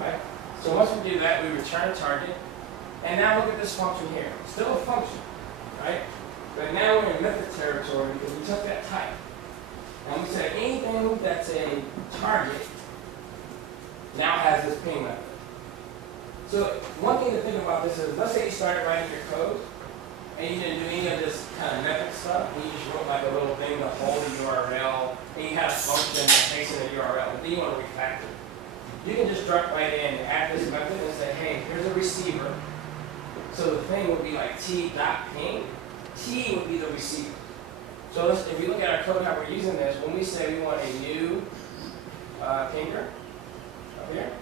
Right? So once we do that, we return target. And now look at this function here. Still a function, right? But now we're in method territory because we took that type. And we said anything that's a target now has this ping method. So one thing to think about this is, let's say you started writing your code and you didn't do any of this kind of method stuff, and you just wrote like a little thing to hold the URL, and you had a function that's facing the URL, but then you want to refactor it. You can just drop right in and add this method and say, hey, here's a receiver. So the thing would be like t.ping. T would be the receiver. So if you look at our code, how we're using this, when we say we want a new pinger up here,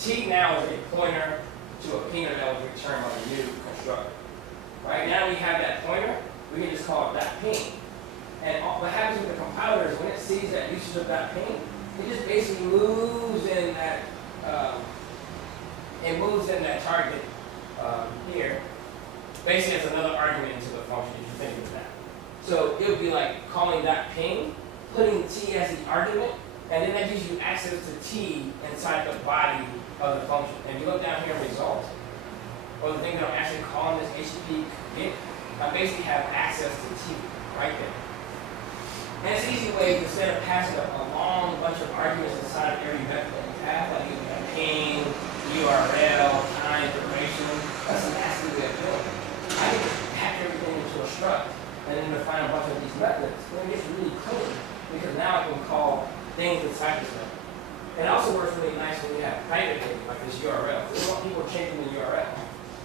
T now is a pointer to a pinger that was returned on a new constructor. Right now we have that pointer, we can just call it .ping. And what happens with the compiler is when it sees that usage of .ping, it just basically moves in that target here. Basically, it's another argument into the function if you think of that. So it would be like calling .ping, putting T as the argument, and then that gives you access to T inside the body of the function. And you look down here in results, or the thing that I'm actually calling this HTTP commit, I basically have access to T right there. And it's an easy way, instead of passing a long bunch of arguments inside of every vector that you have, like you have ping, URL, time, duration, that's a nasty way of doing it. I can just pack everything into a struct and then define a bunch of these methods, and it gets really clean because now I can call things inside this method. And it also works really nice when you have private data, like this URL. We don't want people changing the URL.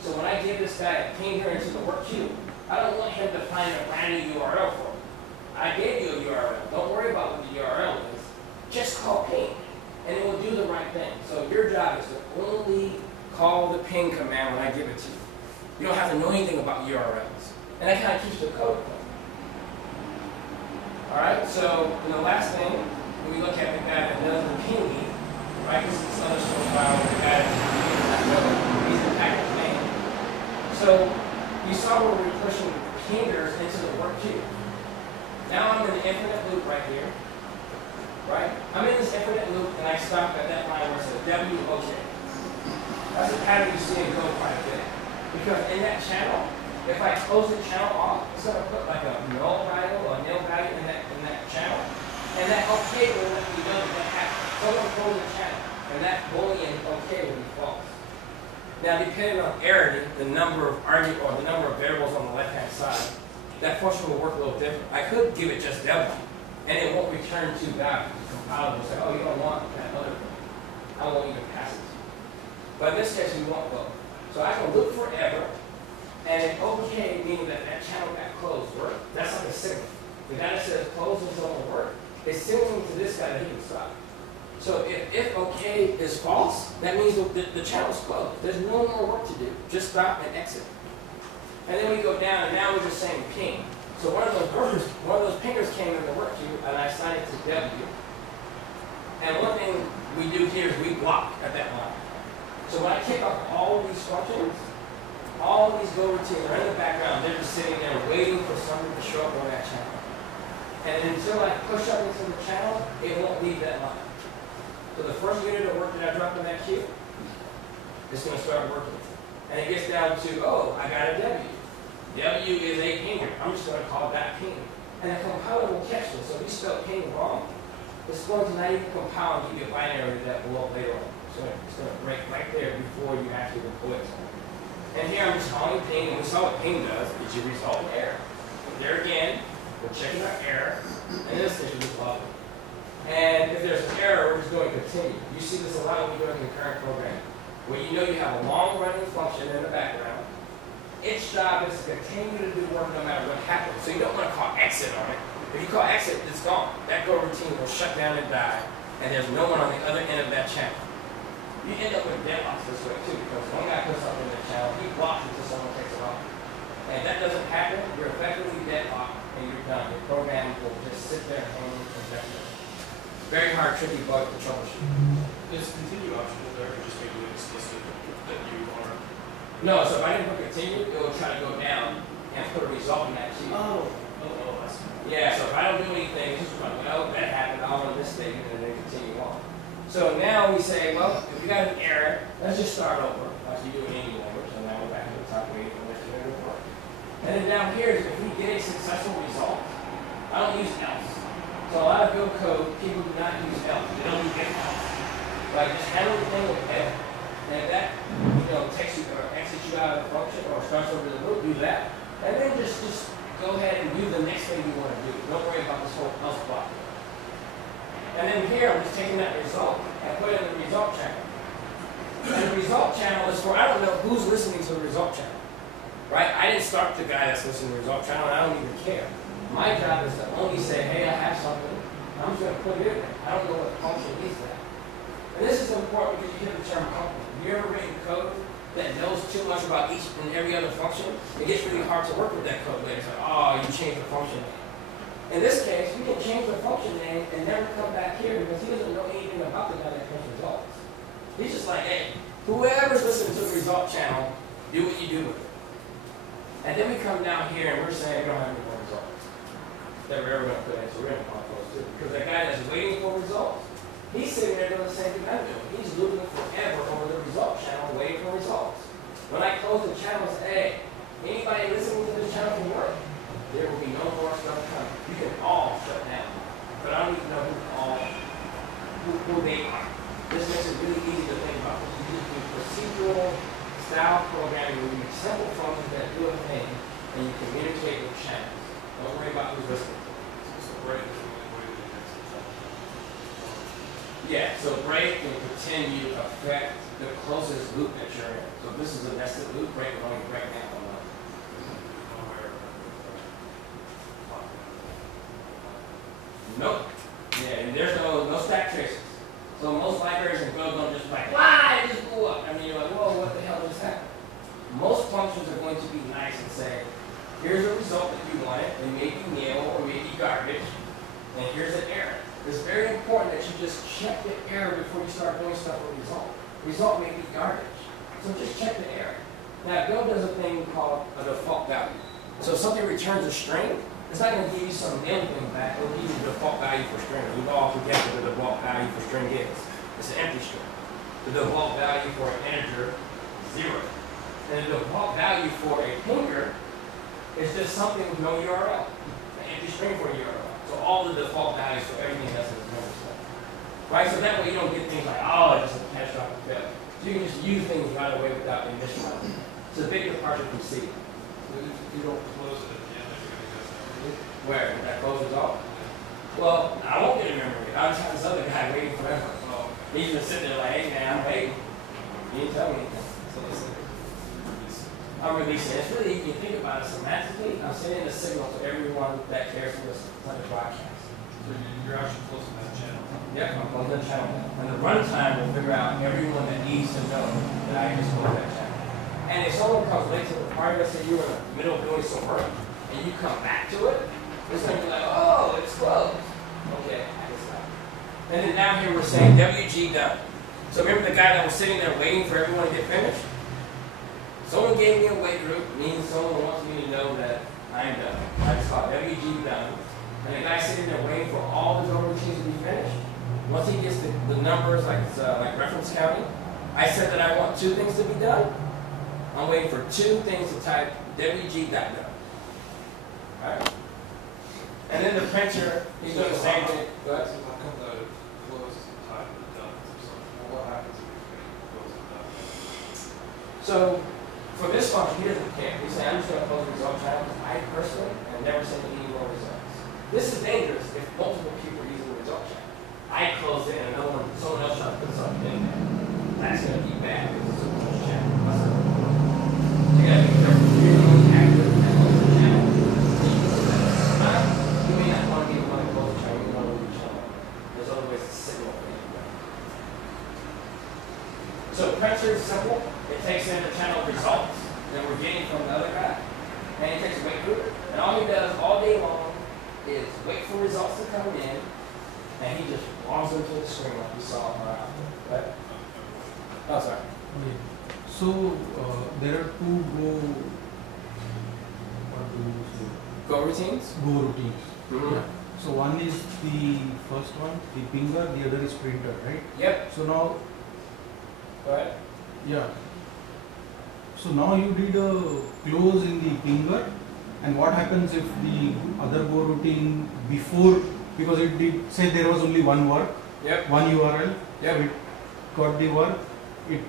So when I give this guy a ping here into the work queue, I don't want him to find a brand new URL for me. I gave you a URL. Don't worry about what the URL is. Just call ping, and it will do the right thing. So your job is to only call the ping command when I give it to you. You don't have to know anything about URLs. And that kind of keeps the code clean. All right, so the last thing, when we look at the guy that does the pinging, right, this is this other source file with the guy that's he's the packet name. So you saw where we were pushing pingers into the work queue. Now I'm in the infinite loop right here, right? I'm in this infinite loop and I stop at that line where it says W, OK. That's a pattern you see in code quite a bit. Because in that channel, if I close the channel off, it's going to put like a null value or a nil value in that channel. And that OK will let me know that happens. So I'm going to close the channel. And that Boolean OK will be false. Now depending on arity, the number of variables on the left-hand side, that function will work a little different. I could give it just W, and it won't return 2 values. The compiler will say, oh, you don't want that other thing. I won't even pass it to you. But in this case, we want both. So I can look forever, and if OK, meaning that channel got closed, work, that's like a signal. The guy that says close this don't work, it's signaling to this guy that he can stop. So if OK is false, that means the channel's closed. There's no more work to do. Just stop and exit. And then we go down, and now we're just saying ping. So one of those pingers came in the work queue, and I assigned it to W. And one thing we do here is we block at that line. So when I kick off all of these functions, all of these go routines are in the background. They're just sitting there waiting for something to show up on that channel. And until I push up into the channel, it won't leave that line. So the first unit of work that I drop in that queue, it's going to start working. And it gets down to, oh, I got a W. W is a pinger. I'm just going to call that ping. And the compiler will catch this. So if you spell ping wrong, it's going to not even compile and give you a binary that will blow up later on. So it's going to break right there before you actually deploy it. And here I'm just calling ping, and we saw what ping does, is you resolve an error. There again, we're checking our error, and in this case, we just log it. And if there's an error, we're just going to continue. You see this a lot when you're doing concurrent programming, where you know you have a long-running function in the background. Its job is to continue to do work no matter what happens. So you don't want to call exit on it. If you call exit, it's gone. That go routine will shut down and die, and there's no one on the other end of that channel. You end up with deadlocks this way too, because one guy puts something in the channel, he blocks until someone takes it off. And if that doesn't happen, you're effectively deadlocked and you're done. Your program will just sit there and hang indefinitely. Very hard, tricky bug to troubleshoot. Is continue optional there, or just making it explicit that you are? No, so if I didn't put continue, it will try to go down and put a result in that queue. Oh, I see. Yeah, so if I don't do anything, it's just like, well, that happened, I'll run this statement and then continue on. So now we say, well, if we got an error, let's just start over, like you do in any language. So now we're back to the top waiting for this to work. And then down here is if we get a successful result, I don't use else. So a lot of Go code, people do not use else. They don't do get else. Like just handle the thing with if. And if that takes you or exits you out of the function or starts over the loop, do that. And then just go ahead and do the next thing you want to do. Don't worry about this whole else block. And then here, I'm just taking that result and put it in the result channel. And the result channel is for, I don't know who's listening to the result channel, right? I didn't start the guy that's listening to the result channel, and I don't even care. My job is to only say, hey, I have something. I'm just going to put it in there. I don't know what function is that. And this is important because you hear the term company. If you ever written code that knows too much about each and every other function, it gets really hard to work with that code later. It's like, oh, you changed the function name. In this case, you can change the function name and never come back here because he doesn't know anything about the guy that prints results. He's just like, hey, whoever's listening to the result channel, do what you do with it. And then we come down here and we're saying we don't have any more results that we're ever going to put in, so we're going to call those too. Because that guy that's waiting for results, he's sitting there doing the same thing I'm doing. He's looping forever over the result channel, waiting for results. When I close the channel and say, hey, anybody listening to this channel can work. There will be no more stuff coming. You can all shut down. But I don't even know who they are. This makes it really easy to think about. You can do procedural style programming where you make simple functions that do a thing and you communicate with channels. Don't worry about who's listening to it. So break is the only way to do that. Yeah, so break can continue to affect the closest loop that you're in. So if this is a nested loop, break will only break down on one. Nope. Yeah, and there's no stack traces. So most libraries in Go don't just like, why, it just blew up. I mean, you're like, whoa, what the hell just happened? Most functions are going to be nice and say, here's a result that you wanted, it may be nil or maybe garbage, and here's an error. It's very important that you just check the error before you start doing stuff with result. Result may be garbage. So just check the error. Now, Go does a thing called a default value. So if something returns a string, it's not going to give you some nil thing back. It'll give you the default value for string. We all forget what the default value for string is. It's an empty string. The default value for an integer is 0. And the default value for a pinger is just something with no URL. An empty string for a URL. So all the default values for everything else is no stuff. Right? So that way you don't get things like, oh, it's just a catastrophic failure. So you can just use things right away without initializing. It's a big departure from C. You don't close it at the end, you're going to go somewhere. Where? That closes off? Well, I won't get a memory. I'll just have this other guy waiting forever. Oh, He's just sitting there like, hey man, I'm waiting. You didn't tell me anything. so let's say, I'm releasing. It's really, you think about it semantically, I'm sending a signal to everyone that cares to listen to the broadcast. so you're actually closing that channel. Yep, I'm closing the channel. And the runtime will figure out everyone that needs to know that I just closed that channel. And if someone comes late to the party, let's say you were in the middle of doing some work, and you come back to it, it's going to be like, oh, it's closed. Okay, I can stop. And then down here we're saying WG done. So remember the guy that was sitting there waiting for everyone to get finished? Someone gave me a wait group, means someone wants me to know that I am done. I just call it WG done. And the guy sitting there waiting for all the go routines to be finished. Once he gets the numbers, like reference counting, I said that I want 2 things to be done. I'm waiting for 2 things to type WG.done. Alright? And then the printer, he's doing the same thing. Go ahead. So how come the close time is done or something? Well, what happens if you close it done? So for this function, he doesn't care. He's saying, I'm just going to close the result channel because I personally have never seen any more results. This is dangerous if multiple people are using the result channel. I close it and someone else tries to put something in there. That's going to be bad because it's a result channel. You got to be careful. You're the only active in that result channel. You may not want to be the one that closes the channel. You want to move the channel. There's other ways to signal things. So printer is simple. It takes in the channel results that we're getting from the other guy, and it takes a wait group. And all he does all day long is wait for results to come in, and he just logs into the screen like we saw on our output. Right? Oh, sorry. Okay. So there are 2 Go routines? go routines. Mm-hmm. Yeah. So one is the first one, the pinger, the other is printer, right? Yep. So now, Go ahead. yeah. So now you did a close in the pinger, and what happens if the other go routine before, because it did say there was only one work, Yep. one URL, Yep. so it got the work, it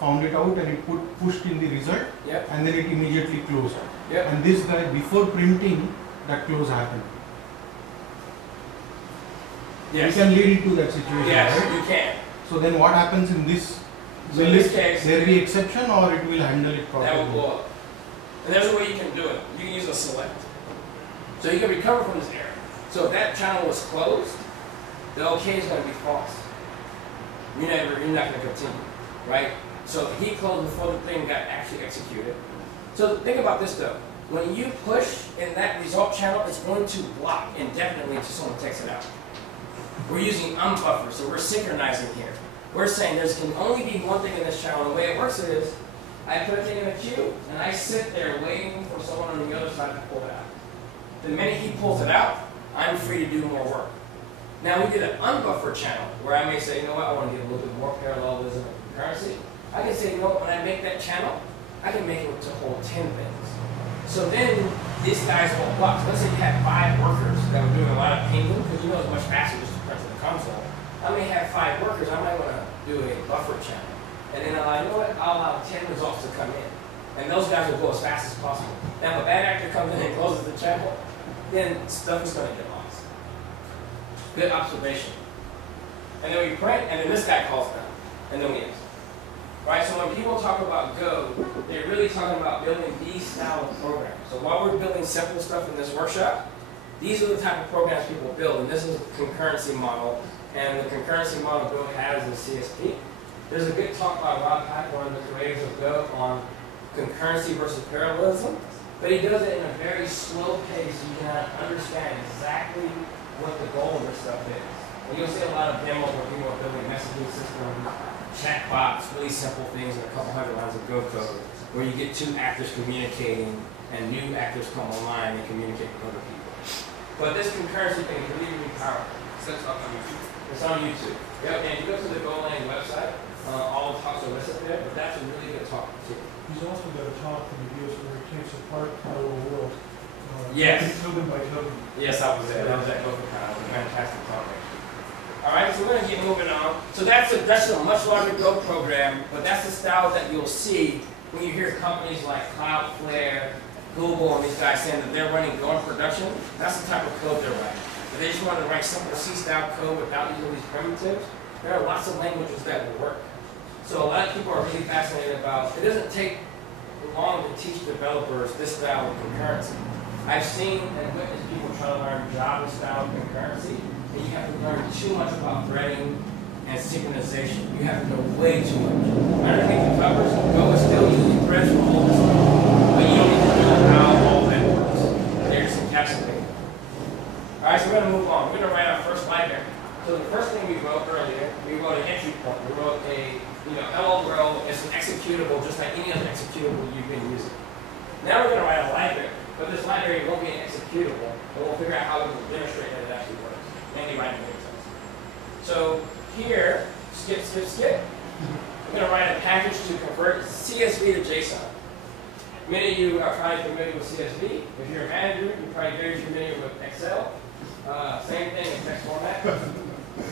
found it out and it pushed in the result, Yep. and then it immediately closed. Yep. And this guy, before printing, that close happened. Yes. We can lead into that situation, Yes, right? you can. So then what happens in this? So in this case, there be exception or it will handle it properly? that will blow up. And there's a way you can do it. You can use a select. So you can recover from this error. So if that channel was closed, the OK is going to be false. You're not going to continue, right? So he closed before the thing got actually executed. So think about this though. When you push in that result channel, it's going to block indefinitely until someone takes it out. We're using unbuffer, so we're synchronizing here. We're saying there can only be one thing in this channel. The way it works is, I put a thing in a queue, and I sit there waiting for someone on the other side to pull it out. The minute he pulls it out, I'm free to do more work. Now we did an unbuffered channel, where I may say, you know what, I want to get a little bit more parallelism and concurrency. I can say, you know what, when I make that channel, I can make it to hold 10 things. So then, these guys won't block. So let's say you had 5 workers that were doing a lot of pinging, because you know it's much faster just to print to the console. I may have 5 workers, I might want to do a buffer channel. And then you know what, I'll allow 10 results to come in. And those guys will go as fast as possible. Now if a bad actor comes in and closes the channel, then stuff is going to get lost. Good observation. And then we print, and then this guy calls down. And then we exit. Right, so when people talk about Go, they're really talking about building these style of programs. So while we're building simple stuff in this workshop, these are the type of programs people build, and this is a concurrency model, and the concurrency model Go has is CSP. There's a good talk by Hightower, one of the creators of Go, on concurrency versus parallelism, but he does it in a very slow pace so you can understand exactly what the goal of this stuff is. And you'll see a lot of demos where people are building messaging systems, chatbots, really simple things in a couple hundred lines of Go code, where you get 2 actors communicating and new actors come online and communicate with other people. But this concurrency thing is really, really powerful. It's on YouTube. It's on YouTube. Yep, and you go to the GoLang website, all the talks are listed there, but that's a really good talk too. He's also got a talk in the videos where he takes apart our little world. Yes. Token by token. Yes, I was there. That was at GoFoCon. It was a fantastic talk. All right, so we're going to keep moving on. So that's a much larger Go program, but that's the style that you'll see when you hear companies like Cloudflare, Google, and these guys saying that they're running Go in production. That's the type of code they're writing. If they just want to write simple C-style code without using these primitives, there are lots of languages that will work. So a lot of people are really fascinated about, it doesn't take long to teach developers this style of concurrency. I've seen and witnessed people try to learn Java style concurrency, and you have to learn too much about threading and synchronization. You have to know way too much. Underneath the covers, Go is still using threads for all this stuff, but you don't need to know how all that works. They're just encapsulated. All right, so we're going to move on. We're going to write our first library. So the first thing executable you've been using. Now we're going to write a library, but this library won't be an executable, and we'll figure out how we can demonstrate that it actually works, mainly writing data types. So here, skip. I'm going to write a package to convert CSV to JSON. Many of you are probably familiar with CSV. If you're a manager, you're probably very familiar with Excel. Same thing in text format.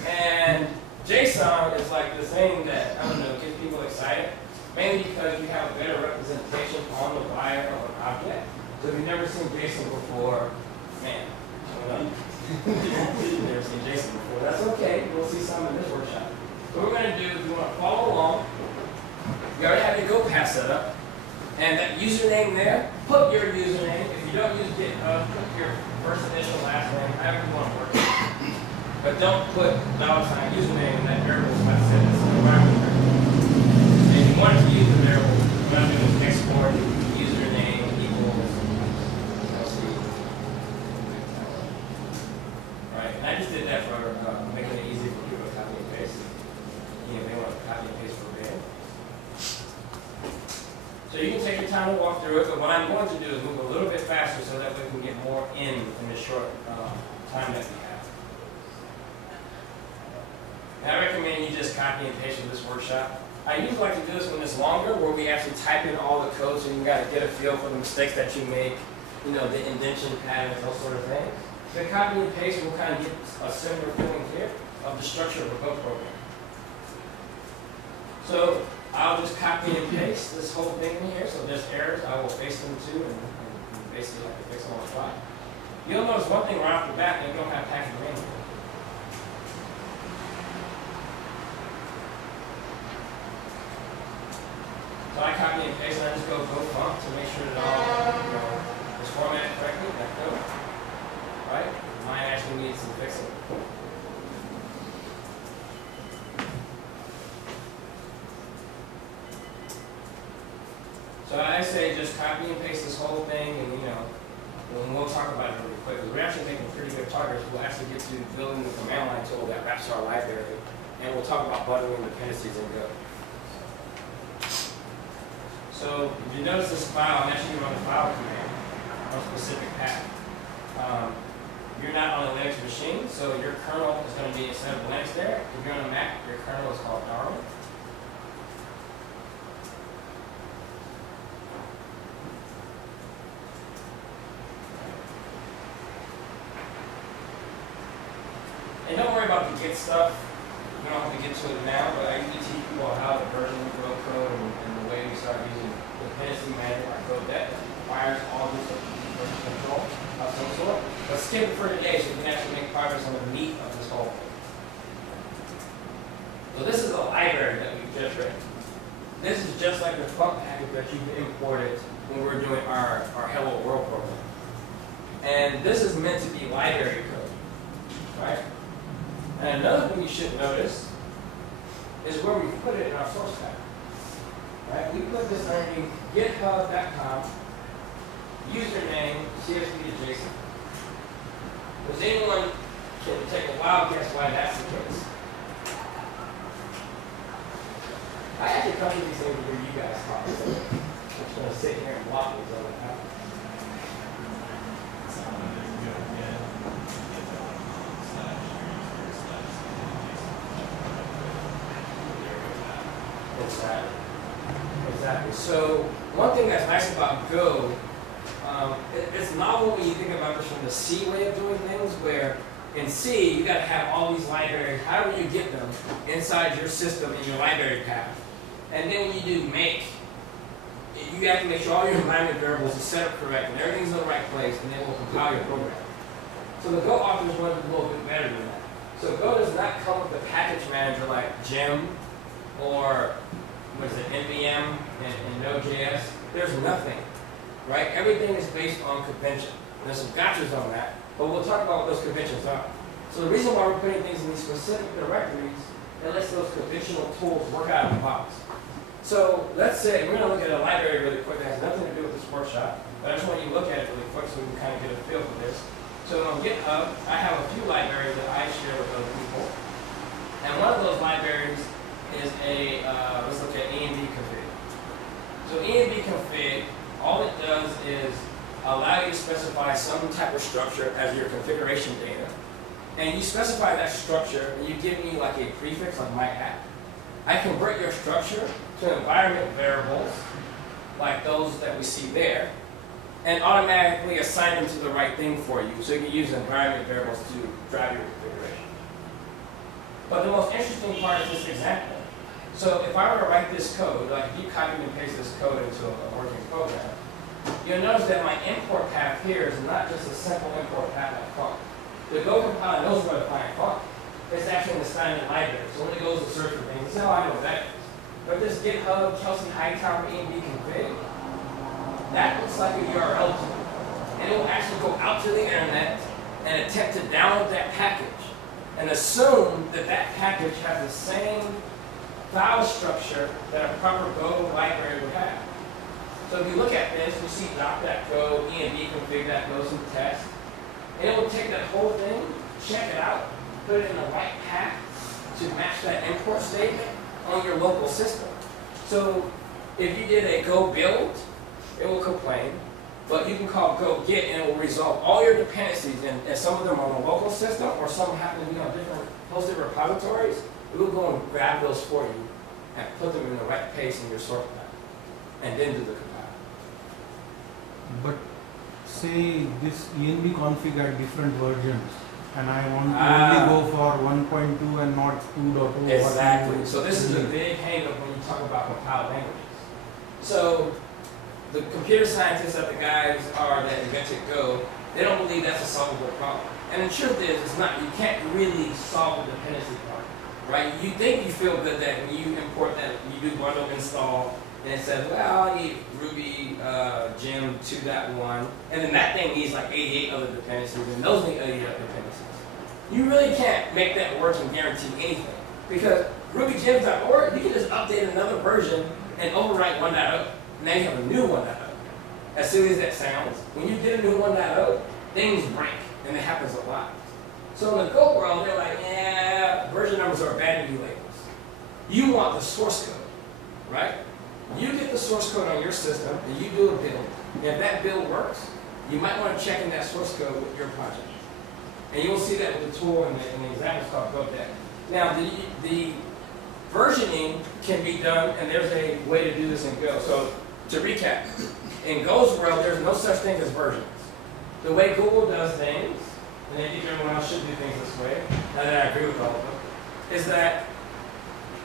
And JSON is like the thing that, I don't know, gets people excited, mainly because you have a better representation on the wire of an object. So if you've never seen JSON before, man, you've never seen JSON before. That's okay. We'll see some in this workshop. What we're going to do is we want to follow along. You already have your Go path set up. And that username there, put your username. If you don't use GitHub, put your first initial, last name, however you want to work it. But don't put $ username in that variable. Like I said, it's an environment variable. And if you want to use the variable, what I'm doing is export username equals Kelsey. Right, and I just did that for making it easy for people to copy and paste. You know, they want to copy and paste verbatim. So you can take your time to walk through it, but what I'm going to do is move a little bit faster so that we can get more in this short time that we have. And I recommend you just copy and paste in this workshop. I usually like to do this when it's longer, where we actually type in all the code so you got to get a feel for the mistakes that you make, you know, the indentation patterns, those sort of things. The copy and paste will kind of get a similar feeling here of the structure of a Go program. So I'll just copy and paste this whole thing in here. So there's errors, I will paste them to and basically like to fix them on the fly. You'll notice one thing right off the bat, they don't have package range. So I copy and paste and I just go font to make sure that all is formatted correctly, that code. Right? Mine actually needs some fixing. So I say just copy and paste this whole thing, and we'll talk about it really quick. We're actually making pretty good progress. We'll actually get to building the command line tool that wraps our library, and we'll talk about bundling dependencies in Go. So if you notice this file, I'm actually running the file command on a specific path. You're not on a Linux machine, so your kernel is going to be instead of Linux there. If you're on a Mac, your kernel is called Darwin. And don't worry about the Git stuff. We don't have to get to it now, but I usually teach people how to version Go code and the way we start using dependency management like Go that requires all this version control of some sort. But skip it for today so you can actually make progress on the meat of this whole thing. So this is a library that we've just written. This is just like the func package that you've imported when we were doing our Hello World program. And this is meant to be library code, right? And another thing you should notice is where we put it in our source pack. Right? We put this underneath github.com, username, CSV to JSON. Does anyone can take a wild guess why that's the case? I actually come to these things where you guys talk, so I'm just going to sit here and block these all the time. Exactly. So one thing that's nice about Go, it's novel when you think about this from the C way of doing things, where in C you got to have all these libraries. How do you get them inside your system in your library path? And then when you do make, you have to make sure all your environment variables are set up correct and everything's in the right place, and then it will compile your program. So the Go authors wanted to do a little bit better than that. So Go does not come with a package manager like Gem or what is it, NVM and Node.js. There's nothing, right? Everything is based on convention. There's some gotchas on that, but we'll talk about what those conventions are. So the reason why we're putting things in these specific directories, it lets those conventional tools work out of the box. So let's say, we're going to look at a library really quick that has nothing to do with this workshop, but I just want you to look at it really quick so we can kind of get a feel for this. So on GitHub, I have a few libraries that I share with other people. And one of those libraries is a, let's look at AMD config. So So ENB config, all it does is allow you to specify some type of structure as your configuration data. And you specify that structure, and you give me like a prefix on my app. I convert your structure to environment variables, like those that we see there, and automatically assign them to the right thing for you. So you can use environment variables to drive your configuration. But the most interesting part is this example. So if I were to write this code, like if you copy and paste this code into a working program, you'll notice that my import path here is not just a simple import path like func. The Go compiler knows where to find func. It's actually an assignment library. So when it goes to search for things, that's how I know that is. But this GitHub Kelsey Hightower ENB config, that looks like a URL to me. And it will actually go out to the internet and attempt to download that package and assume that that package has the same file structure that a proper Go library would have. So if you look at this, you see doc.go, ENB config.go some test, and it will take that whole thing, check it out, put it in the right path to match that import statement on your local system. So if you did a Go build, it will complain, but you can call Go get and it will resolve all your dependencies, and some of them are on the local system or some happen to be on different hosted repositories. It will go and grab those for you and put them in the right place in your source path, and then do the compile. But say this ENB config had different versions, and I want to only go for 1.2 and not 2.0. Exactly. So this is a big hang-up when you talk about compiled languages. So the computer scientists that the guys are that invented Go, they don't believe that's a solvable problem. And the truth is, it's not. You can't really solve the dependency problem, right? You think you feel good that when you import that, you do bundle install, and it says, well, I need Ruby gem 2.1, and then that thing needs like 88 other dependencies, and those need 88 other dependencies. You really can't make that work and guarantee anything, because RubyGems.org, you can just update another version and overwrite 1.0, and now you have a new 1.0. As silly as that sounds, when you get a new 1.0, things break, and it happens a lot. So in the Go world, they're like, yeah, version numbers are abandoned labels. You want the source code, right? You get the source code on your system, and you do a build. And if that build works, you might want to check in that source code with your project. And you'll see that with the tool and the example called GoDeck. Now, the versioning can be done, and there's a way to do this in Go. So to recap, in Go's world, there's no such thing as versions. The way Google does things, and I think everyone else should do things this way, now that I agree with all of them, is that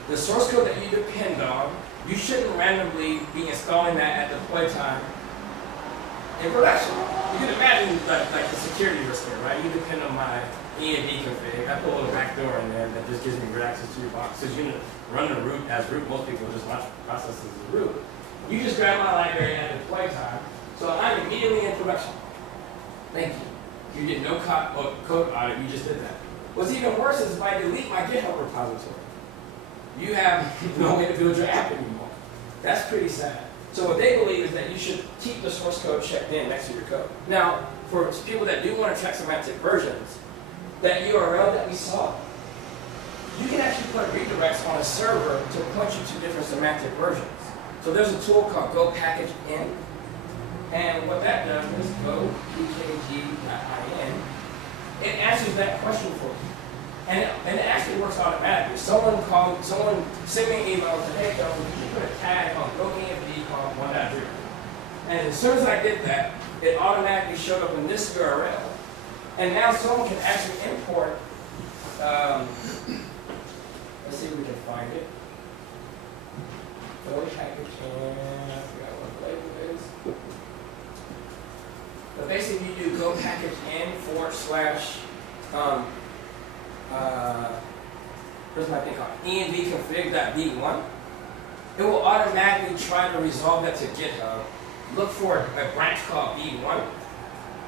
the source code that you depend on, you shouldn't randomly be installing that at deploy time in production. You can imagine like the security risk there, right? You depend on my ENB config. I put a little backdoor in there that just gives me root access to your box. Because you run the root as root. Most people just launch processes as root. You just grab my library at deploy time, so I'm immediately in production. Thank you. You get no code audit, you just did that. What's even worse is if I delete my GitHub repository, you have no way to build your app anymore. That's pretty sad. So what they believe is that you should keep the source code checked in next to your code. Now, for people that do want to check semantic versions, that URL that we saw, you can actually put redirects on a server to point you to different semantic versions. So there's a tool called Go Package In, and what that does is go pkg.in. It answers that question for you. And it actually works automatically. Someone sent me an email and said, hey, Kelsey, you put a tag on Go ENB called 1.0. And as soon as I did that, it automatically showed up in this URL. And now someone can actually import, let's see if we can find it. Go package in, I forgot what the label is. But basically you do go package in / where's my thing called? ENB config.b1. It will automatically try to resolve that to GitHub, look for a branch called b1,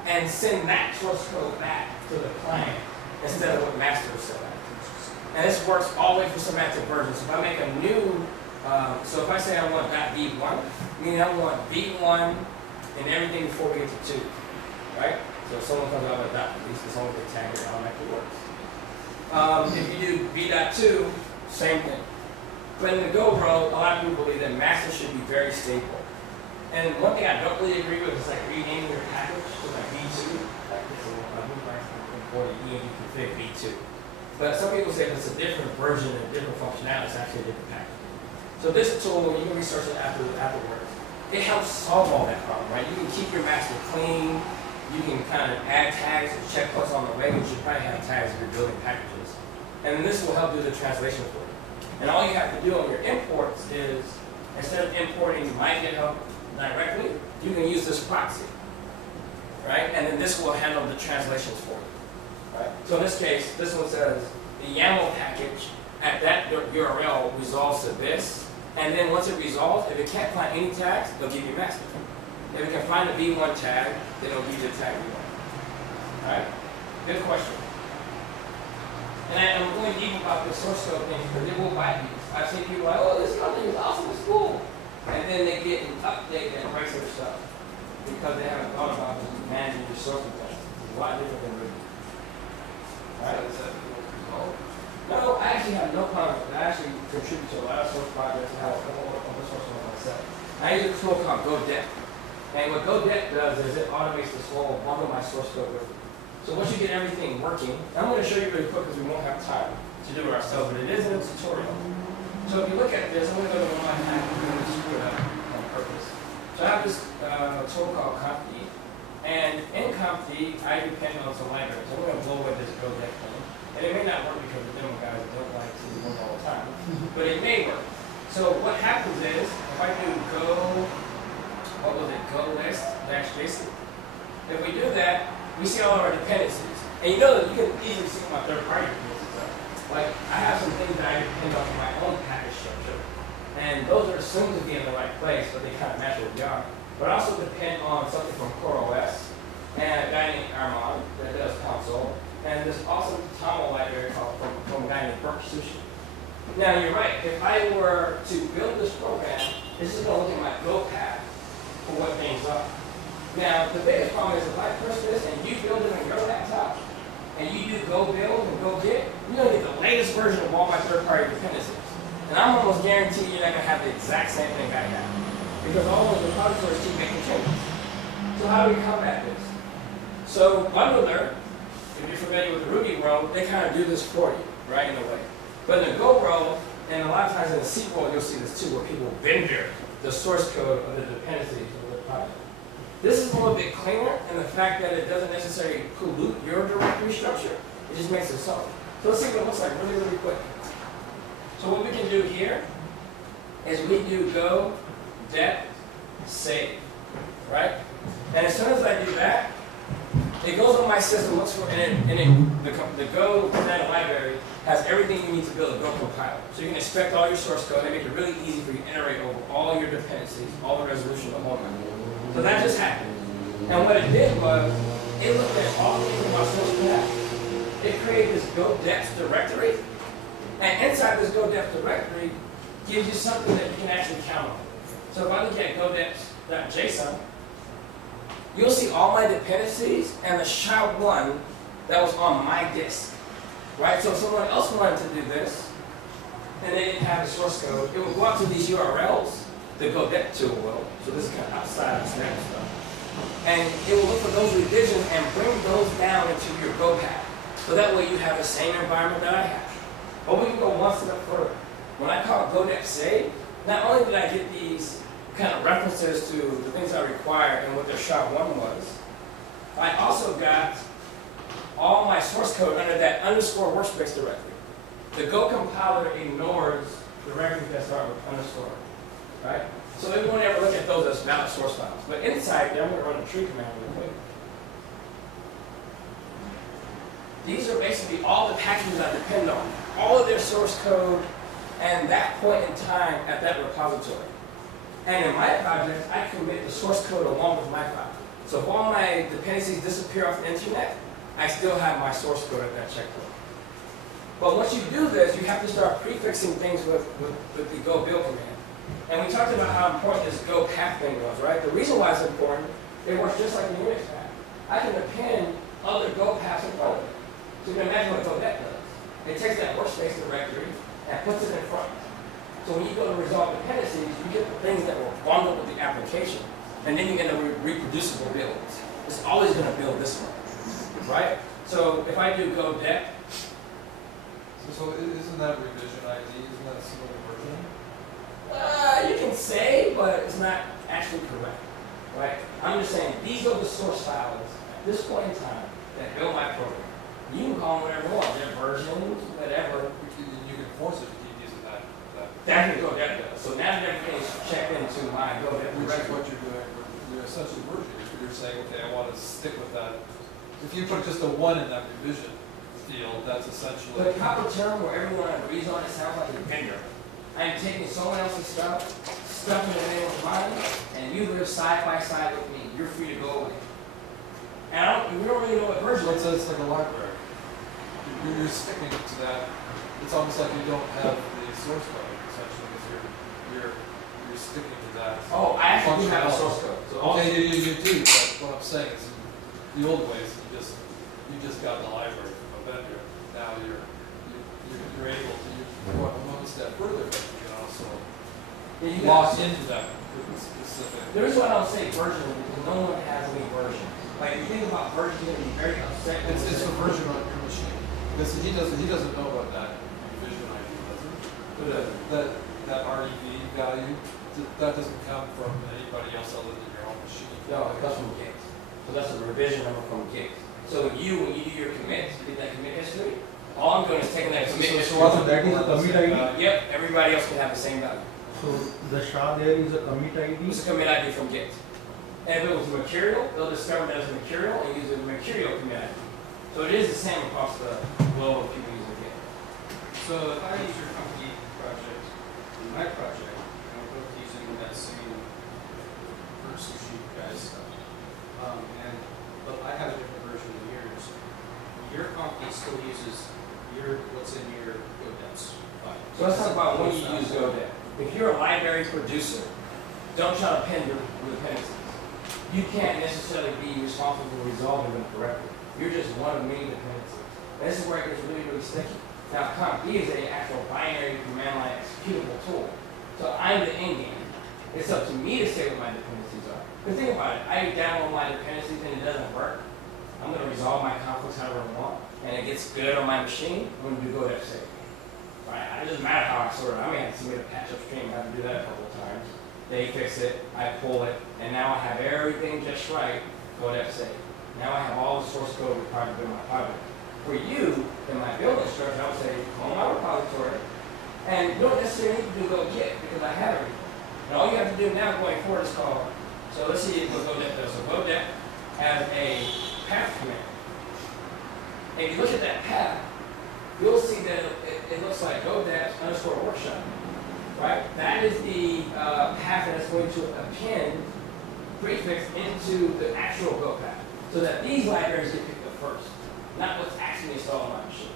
and send that source code back to the client instead of what master is set up. And this works all the way for semantic versions. So if I make a new, so if I say I want .b1, meaning I want b1 and everything before we get to 2, right? So if someone comes out with a .release, it's only the tag it automatically works. If you do b.2, same thing. But in the Go world, a lot of people believe that master should be very stable. And one thing I don't really agree with is like renaming your package to like V2. Like this is what I'm importing ENG config V2. But some people say it's a different version and different functionality. It's actually a different package. So this tool, when you can research it afterwards, it helps solve all that problem, right? You can keep your master clean. You can kind of add tags or checkpoints on the way, which you probably have tags if you're building packages. And then this will help do the translation for you. And all you have to do on your imports is, instead of importing my GitHub directly, you can use this proxy, right? And then this will handle the translations for you, right? So in this case, this one says the YAML package at that URL resolves to this, and then once it resolves, if it can't find any tags, they'll give you master. If it can find a V1 tag, then it'll give you the tag you want. All right? Good question. And I'm going deep about the source code thing because it will bite you. I've seen people like, oh, this other thing is awesome, it's cool. And then they get an update that breaks their stuff because they haven't thought about managing your source code. It's a lot different than Ruby. All right? No, I actually have no problem with it. I actually contribute to a lot of source projects. I have a couple of open source ones myself. I use a tool called GoDep. And what GoDep does is it automates this whole bundle my source code with it. So once you get everything working, I'm going to show you really quick because we won't have time to do it ourselves, but it is in a tutorial. So if you look at this, I'm going to go to one hack and I'm going to screw it up on purpose. So I have this tool called conf. And in conf, I depend on some libraries. So I'm going to blow away this GoDep thing. And it may not work because the demo guys don't like to work all the time, but it may work. So what happens is, if I do go list -JSON. If we do that, we see all of our dependencies. And you know that you can easily see my third-party dependencies are. Like, I have some things that I depend on for my own package structure. And those are assumed to be in the right place, but they kind of match what we are. But I also depend on something from CoreOS and a guy named Armand that does console. And this awesome Tomo library called from a guy named Burke Sushi. Now, you're right. If I were to build this program, this is going to look at my Go path for what things are. Now, the biggest problem is if I push this and you build it on your laptop, and you do Go build and Go get, you're going to get the latest version of all my third-party dependencies. And I'm almost guaranteed you're not going to have the exact same thing I have. Because all those repositories keep making changes. So how do we combat this? So Bundler, if you're familiar with the Ruby world, they kind of do this for you, right, in a way. But in the Go world, and a lot of times in the C world, you'll see this too, where people vendor the source code of the dependencies of the project. This is a little bit cleaner in the fact that it doesn't necessarily pollute your directory structure. It just makes it so. So let's see what it looks like really, really quick. So what we can do here is we do go, dep, save, right? And as soon as I do that, it goes on my system, looks for, the Go Data library has everything you need to build a Go compiler. So you can inspect all your source code and make it really easy for you to iterate over all your dependencies, all the resolution of the whole thing. So that just happened. And what it did was, it looked at all the things my source code had. It created this Go Deps directory, and inside this Go Deps directory gives you something that you can actually count on. So if I look at godeps.json, you'll see all my dependencies and the SHA-1 that was on my disk, right? So if someone else wanted to do this, and they didn't have the source code, it would go out to these URLs, the GoDep tool will, so this is kind of outside of standard stuff, and it will look for those revisions and bring those down into your Go path. So that way you have the same environment that I have. But we can go one step further. When I call GoDep save, not only did I get these kind of references to the things I require and what their SHA-1 was, I also got all my source code under that underscore workspace directory. The Go compiler ignores directories that start with underscore, right? So it won't ever look at those as valid source files. But inside there, I'm going to run a tree command real quick. These are basically all the packages I depend on, all of their source code, and that point in time at that repository. And in my project, I commit the source code along with my file. So if all my dependencies disappear off the internet, I still have my source code at that checkpoint. But once you do this, you have to start prefixing things with the go build command. And we talked about how important this go path thing was, right? The reason why it's important, it works just like the Unix path. I can append other go paths in front of it. So you can imagine what GoDep does. It takes that workspace directory and puts it in front. So when you go to resolve dependencies, you get the things that were bundled with the application and then you end up with reproducible builds. It's always going to build this one, right? So if I do go dep, So isn't that revision ID? Isn't that a similar version? you can say, but it's not actually correct, right? I'm just saying these are the source files at this point in time that build my program. You can call them whatever you want, their versions, whatever. You can force it to keep using that. That can go dep does. So now that everything's checked into my go dep Which is directory. what you're doing. You're essentially versioning. You're saying, okay, I want to stick with that. If you put just a 1 in that revision field, that's essentially. But a proper term where everyone agrees on it sounds like a vendor. I'm taking someone else's stuff, stuffing it in with mine, and you live side by side with me. You're free to go away. And we don't really know what version So it is. it's like a library. You're sticking to that. It's almost like you don't have the source code, essentially, because you're sticking to that. Oh, I actually do have a source code. So Okay, you do, but what I'm saying is, the old ways, you just got the library from a vendor. Now you're able to go one step further, but you can also lock into that specific. the reason why I don't say version is because no one has any version. Like, if you think about version, you're going to be very upset. It's a version on your machine. Because he doesn't know about that revision ID, does he? That REV value, that doesn't come from anybody else other than your own machine. No, it comes from Git. So that's a revision number from Git. So when you do your commits, you get that commit history, all I'm doing is taking that commit history. So that is a commit ID? Yep, everybody else can have the same value. So the SHA there is a commit ID? It's a commit ID from Git. And if it was a material, they'll discover that as a material and use a material commit ID. So it is the same across the globe of people using Git. So if I use your company project in my project, and we're both using that same versus sheet guys stuff, but I have a different version than yours. Your company still uses what's in your GoDeps file. So let's talk about when you use GoDep. If you're a library producer, don't try to pin your dependencies. You can't necessarily be responsible for resolving them correctly. You're just one of many dependencies. And this is where it gets really, really sticky. Now, comp is an actual binary command line executable tool. So I'm the end game. It's up to me to say what my dependencies are. But think about it. I download my dependencies and it doesn't work. I'm going to resolve my conflicts however I want. And it gets good on my machine. I'm going to do GoDep save. Right? It doesn't matter how I sort it. I may have to submit a patch upstream. I have to do that a couple of times. They fix it. I pull it. And now I have everything just right. GoDep save. Now I have all the source code required to build my project. For you, in my build instructor, I would say, clone my repository. And you don't necessarily need to do go git because I have everything. And all you have to do now going forward is call. So let's see what GoDep does. So GoDep has a path command. And if you look at that path, you'll see that it looks like GoDep _ workshop. Right? That is the path that's going to append prefix into the actual Go path. So that these libraries get picked up first, not what's actually installed on my machine.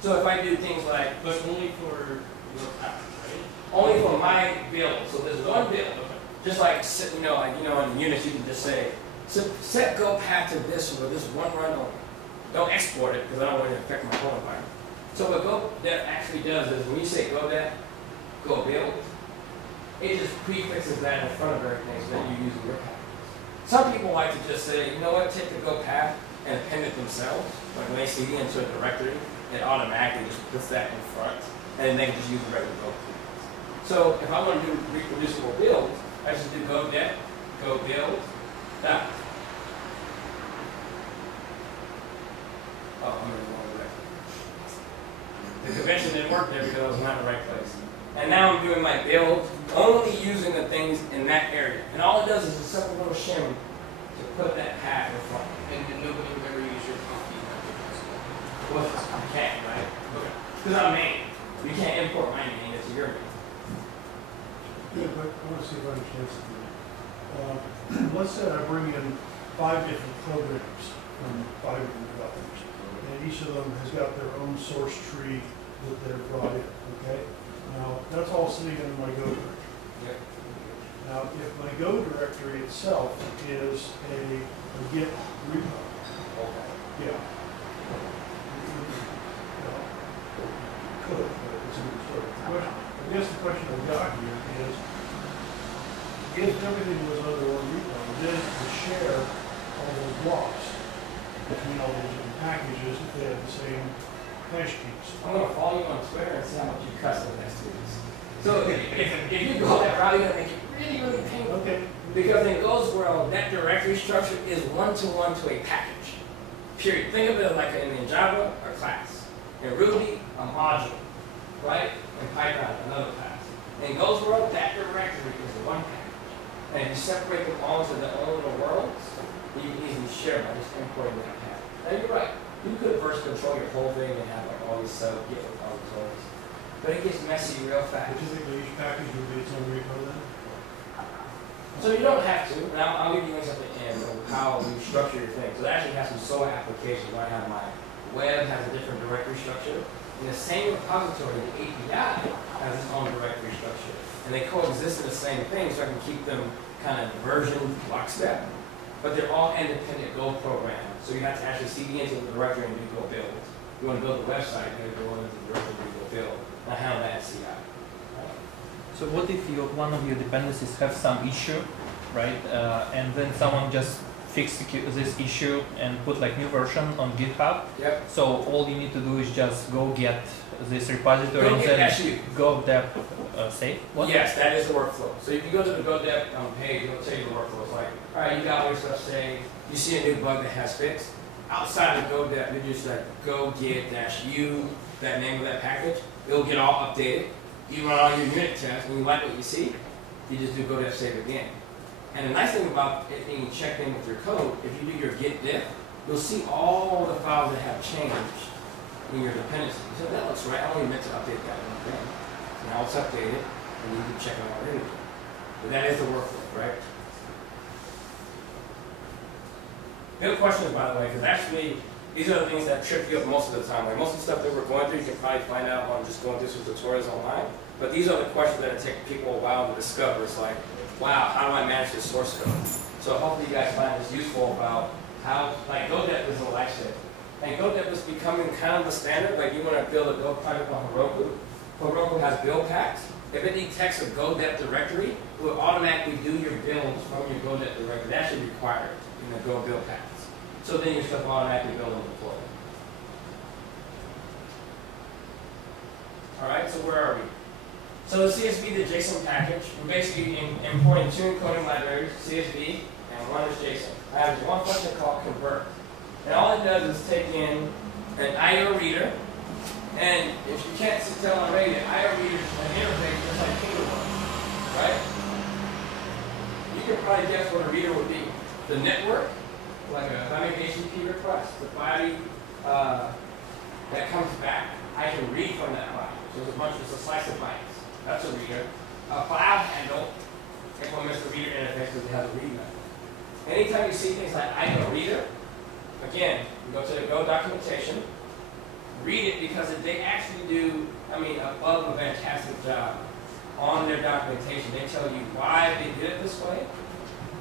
So if I do things like, But only for your path, right? only for my build, so there's one build, just like, in Unix you can just say, set Go path to this or this one run only. Don't export it because I don't want it to affect my whole environment. So what GoDep actually does is when you say GoDep, Go build, it just prefixes that in front of everything so that you use your path. Some people like to just say, you know what, take the Go path and append it themselves. Like when they CD into a directory, it automatically just puts that in front, and then they can just use the regular Go prefix. So if I want to do reproducible builds, I just do GoDep, Go build, dot. Oh, I'm in the wrong directory. The convention didn't work there because I was not in the right place. And now I'm doing my build, only using the things in that area. And all it does is a simple little shim to put that path in front. And nobody would ever use your company project. Well, I can't, right? Okay. Because I'm main. You can't import my main into your main. Yeah, but I want to see if I understand something. Let's say I bring in 5 different programs from 5 different developers, and each of them has got their own source tree that they're brought in, okay? Now, that's all sitting in my Go directory. Yep. Now, if my Go directory itself is a Git repo, Okay. yeah. Could, but it's a good story. I guess the question I've got here is, if everything was under one all those different packages if they have the same hash keys. I'm going to follow you on Twitter and see how much you cuss in the next 2 weeks. So if you go that route, you're going to make it really, really painful. Okay. Because in Go's world, that directory structure is one-to-one to a package. Period. Think of it like in Java, a class. In Ruby, a module. Right? In Python, another class. In Go's world, that directory is one package. And if you separate them all into their own little worlds, you can easily share by just importing that path. Now you're right. You could verse control your whole thing and have like all these get with all these orders. But it gets messy real fast. Would you think that each package would be its own repo then? So you don't have to, and I'll give you links at the end of how you structure your thing. So it actually has some SOA applications where I have my web has a different directory structure. In the same repository, the API has its own directory structure. And they coexist in the same thing, so I can keep them kind of version lockstep. But they're all independent Go programs. So you have to actually CD into the directory and do Go build. If you want to build a website, you have to go into the directory and do Go build. Now handle that in CI. So what if one of your dependencies have some issue, right? And then someone just fix this issue and put like new version on GitHub. Yep. So all you need to do is just go get this repository Go and get then go dev save. What? Yes, that is the workflow. So if you go to the GoDev page, it'll tell you the workflow. It's like, all right, you got all your stuff saved. You see a new bug that has fixed. Outside of GoDev, you just like go get -u, that name of that package. It'll get all updated. You run all your unit tests. When you like what you see, you just do GoDev save again. And the nice thing about it being checked in with your code, if you do your git diff, you'll see all the files that have changed in your dependency. So that looks right. I only meant to update that one thing. So now it's updated, and you can check it out anyway. But that is the workflow, right? Good questions, by the way, because actually, these are the things that trip you up most of the time. Like most of the stuff that we're going through, you can probably find out on just going through some tutorials online. But these are the questions that take people a while to discover. It's like, wow, how do I manage this source code? So hopefully you guys find this useful about how, like GoDev is a lifesaver. And GoDev is becoming kind of the standard. Like you want to build a Go project on Heroku. Heroku has build packs. If it detects a GoDev directory, it will automatically do your builds from your GoDev directory. That should be required in the Go build packs. So then your stuff automatically build and deploy. All right, so where are we? So the CSV, the JSON package, we're basically importing two encoding libraries, CSV, and one is JSON. I have one function called convert. And all it does is take in an IO reader, and if you can't tell already, an IO reader is an interface just like Kingdom, right? You can probably guess what a reader would be. The network, like if I make HTTP request, the body that comes back, I can read from that file. So it's a slice of bytes. That's a reader. A file handle implements the reader interface because it has a read method. Anytime you see things like IO reader, again, you go to the Go documentation, read it because they actually do, above a fantastic job on their documentation. They tell you why they did it this way.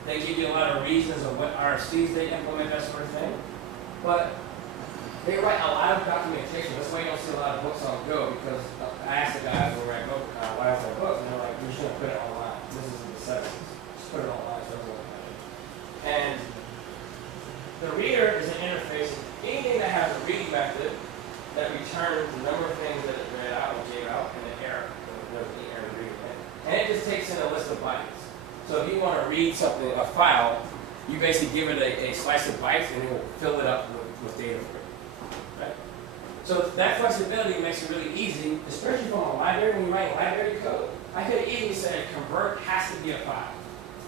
They give you a lot of reasons of what RFCs they implement, that sort of thing. But they write a lot of documentation. That's why you don't see a lot of books on Go, because I asked the guys who write book, why I write books, and they're like, you shouldn't put it online. This is in the 70s. Just put it online so everyone can. And the reader is an interface. Anything that has a read method that returns the number of things that it read out and gave out, and an error. There's an error to read it. And it just takes in a list of bytes. So if you want to read something, a file, you basically give it a slice of bytes, and it will fill it up with data for you. Right? So that flexibility makes it really easy, especially from a library. When you write library code, I could easily say convert has to be a file.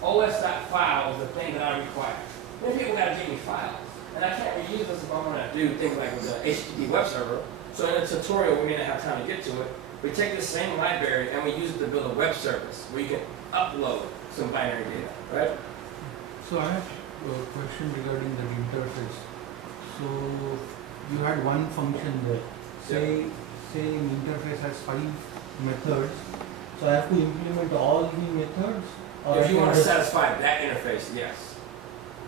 os.file is the thing that I require. Then people got to give me files. And I can't reuse this if I want to do things like with the HTTP web server. So in a tutorial, we may not have time to get to it. We take the same library and we use it to build a web service where you can upload some binary data, right? So I have a question regarding the interface. So you had one function there. Say an interface has 5 methods. So I have to implement all the methods? Or If you want to satisfy that interface, yes.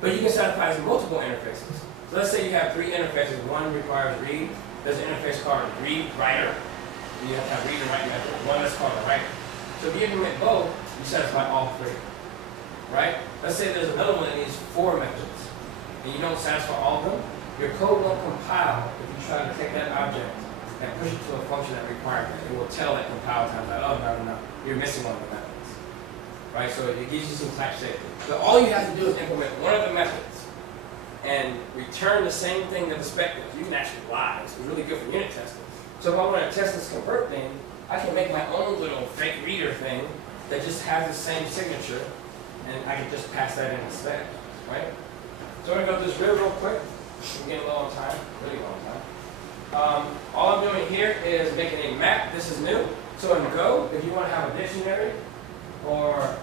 But you can satisfy multiple interfaces. So let's say you have 3 interfaces. One requires read. There's an interface called read writer. You have to have read and write method. One that's called a writer. So if you implement both, you satisfy all 3. Right? Let's say there's another one that needs 4 methods, and you don't satisfy all of them. Your code won't compile if you try to take that object and push it to a function that requires it. It will tell that compile time that, oh, no, you're missing one of the methods. Right? So it gives you some type safety. So all you have to do is implement one of the methods and return the same thing that the spec does. You can actually lie. It's really good for unit testing. So if I want to test this convert thing, I can make my own little fake reader thing that just has the same signature, and I can just pass that in the spec, right? So I'm going to go through this real quick. I'm getting low on time, really low on time. All I'm doing here is making a map. This is new. So in Go, if you want to have a dictionary, or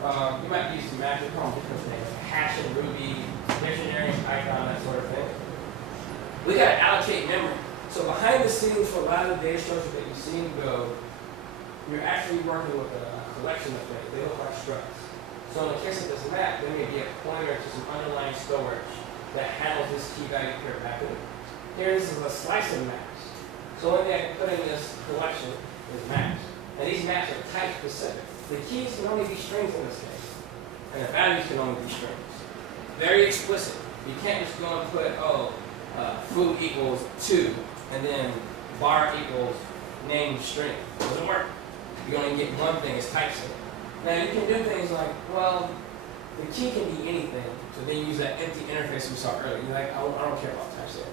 you might use some magic, call them different things, like hash and Ruby, dictionary, icon, that sort of thing. We got to allocate memory. So behind the scenes for a lot of the data structures that you see in Go, you're actually working with a collection of things. They look like structs. So in the case of this map, there may be a pointer to some underlying storage that handles this key value pair method. Here, this is a slice of maps. So the only thing I can put in this collection is maps. And these maps are type specific. The keys can only be strings in this case. And the values can only be strings. Very explicit. You can't just go and put, food equals 2, and then bar equals name string. It doesn't work. You only get one thing, it's typeset. Now you can do things like, well, the key can be anything, so then use that empty interface we saw earlier. You're like, I don't care about typeset.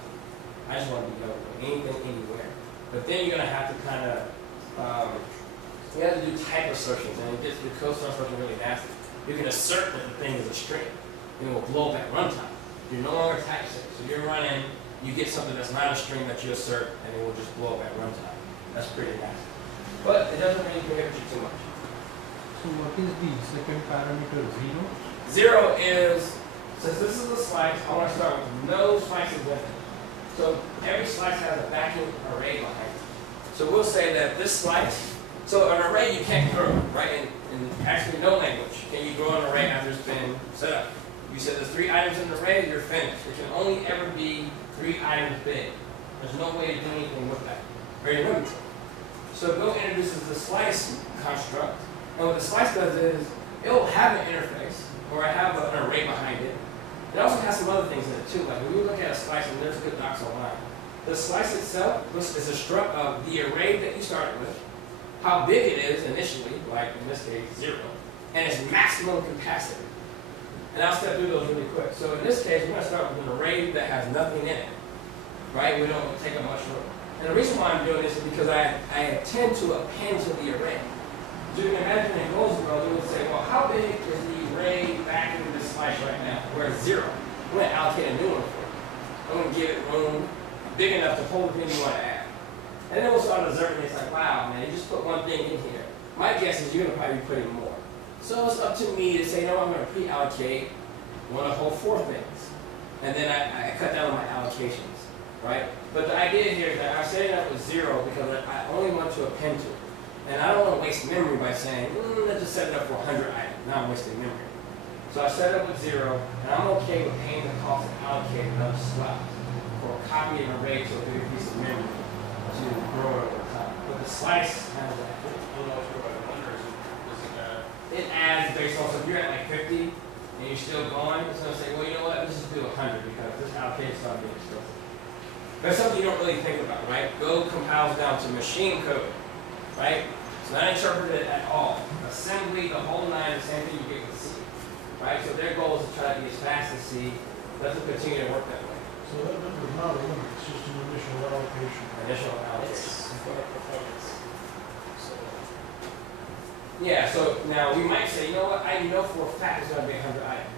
I just want to be notable, anything, anywhere. But then you're going to have to kind of, you have to do type assertions, and it gets the code starts looking really nasty. You can assert that the thing is a string, and it will blow up at runtime. You're no longer typeset. So you're running, you get something that's not a string that you assert, and it will just blow up at runtime. That's pretty nasty. But it doesn't really prohibit you too much. So what is the second parameter, 0? 0 is, since this is a slice, I want to start with no slices in it. So every slice has a vacuum array behind it. So we'll say that this slice, so an array you can't grow, right? In actually no language can you grow an array after it's been set up. You said there's 3 items in the array, you're finished. It can only ever be 3 items big. There's no way to do anything with that. Very limited. So Go introduces the slice construct, and what the slice does is it will have an interface, or have an array behind it. It also has some other things in it too, like when you look at a slice, and there's good docs online. The slice itself is a struct of the array that you started with, how big it is initially, like in this case 0, and its maximum capacity. And I'll step through those really quick. So in this case, we're going to start with an array that has nothing in it, right? We don't take up much room. And the reason why I'm doing this is because I intend to append to the array. So you can imagine in Go's world, you would say, well, how big is the array back in this slice right now? Where it's 0. I'm going to allocate a new one for it. I'm going to give it room big enough to hold the thing you want to add. And then we'll start observing, it's like, wow, man, you just put one thing in here. My guess is you're going to probably be putting more. So it's up to me to say, no, I'm going to pre-allocate one of the whole 4 things. And then I cut down on my allocations, right? But the idea here is that I'm setting up with 0 because I only want to append to it. And I don't want to waste memory by saying, let's just set it up for 100 items. Now I'm wasting memory. So I set it up with 0, and I'm okay with paying the cost of allocating another slot for copying an array to a bigger piece of memory to grow it over time. But the slice has that. It adds based on, so if you're at like 50 and you're still going, it's going to say, well, you know what, let's just do 100 because this allocation is not being expensive. That's something you don't really think about, right? Go compiles down to machine code, right? It's not interpreted at all. Assembly, the whole 9, the same thing you get with C, right? So their goal is to try to be as fast as C. Doesn't continue to work that way. So that number is not a limit, it's just an initial allocation. Initial allocation. It's for performance. So, Yeah, so now we might say, you know what, I know for a fact it's going to be 100 items.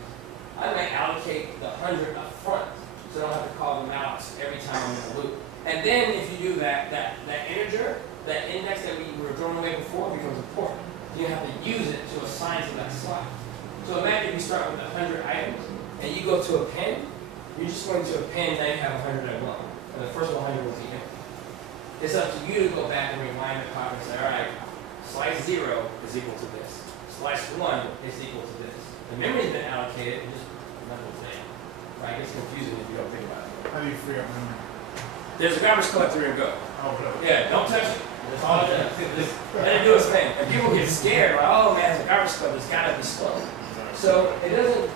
I might allocate the 100 up front, so I don't have to call them out every time I'm in the loop. And then if you do that integer, that index that we were throwing away before becomes important. You have to use it to assign to that slot. So imagine you start with 100 items, and you go to append, you're just going to append, now you have 100 at one. And the first 100 will be empty. It's up to you to go back and rewind the clock and say, all right, slice 0 is equal to this. Slice 1 is equal to this. The memory's been allocated, just another thing. Right? It's confusing if you don't think about it. How do you free up memory? There's a garbage collector in Go. Oh, really? Yeah, don't touch it. That's all it does. Let it do its thing. And people get scared, like, oh man, it's a garbage collector, it's gotta be slow. So it doesn't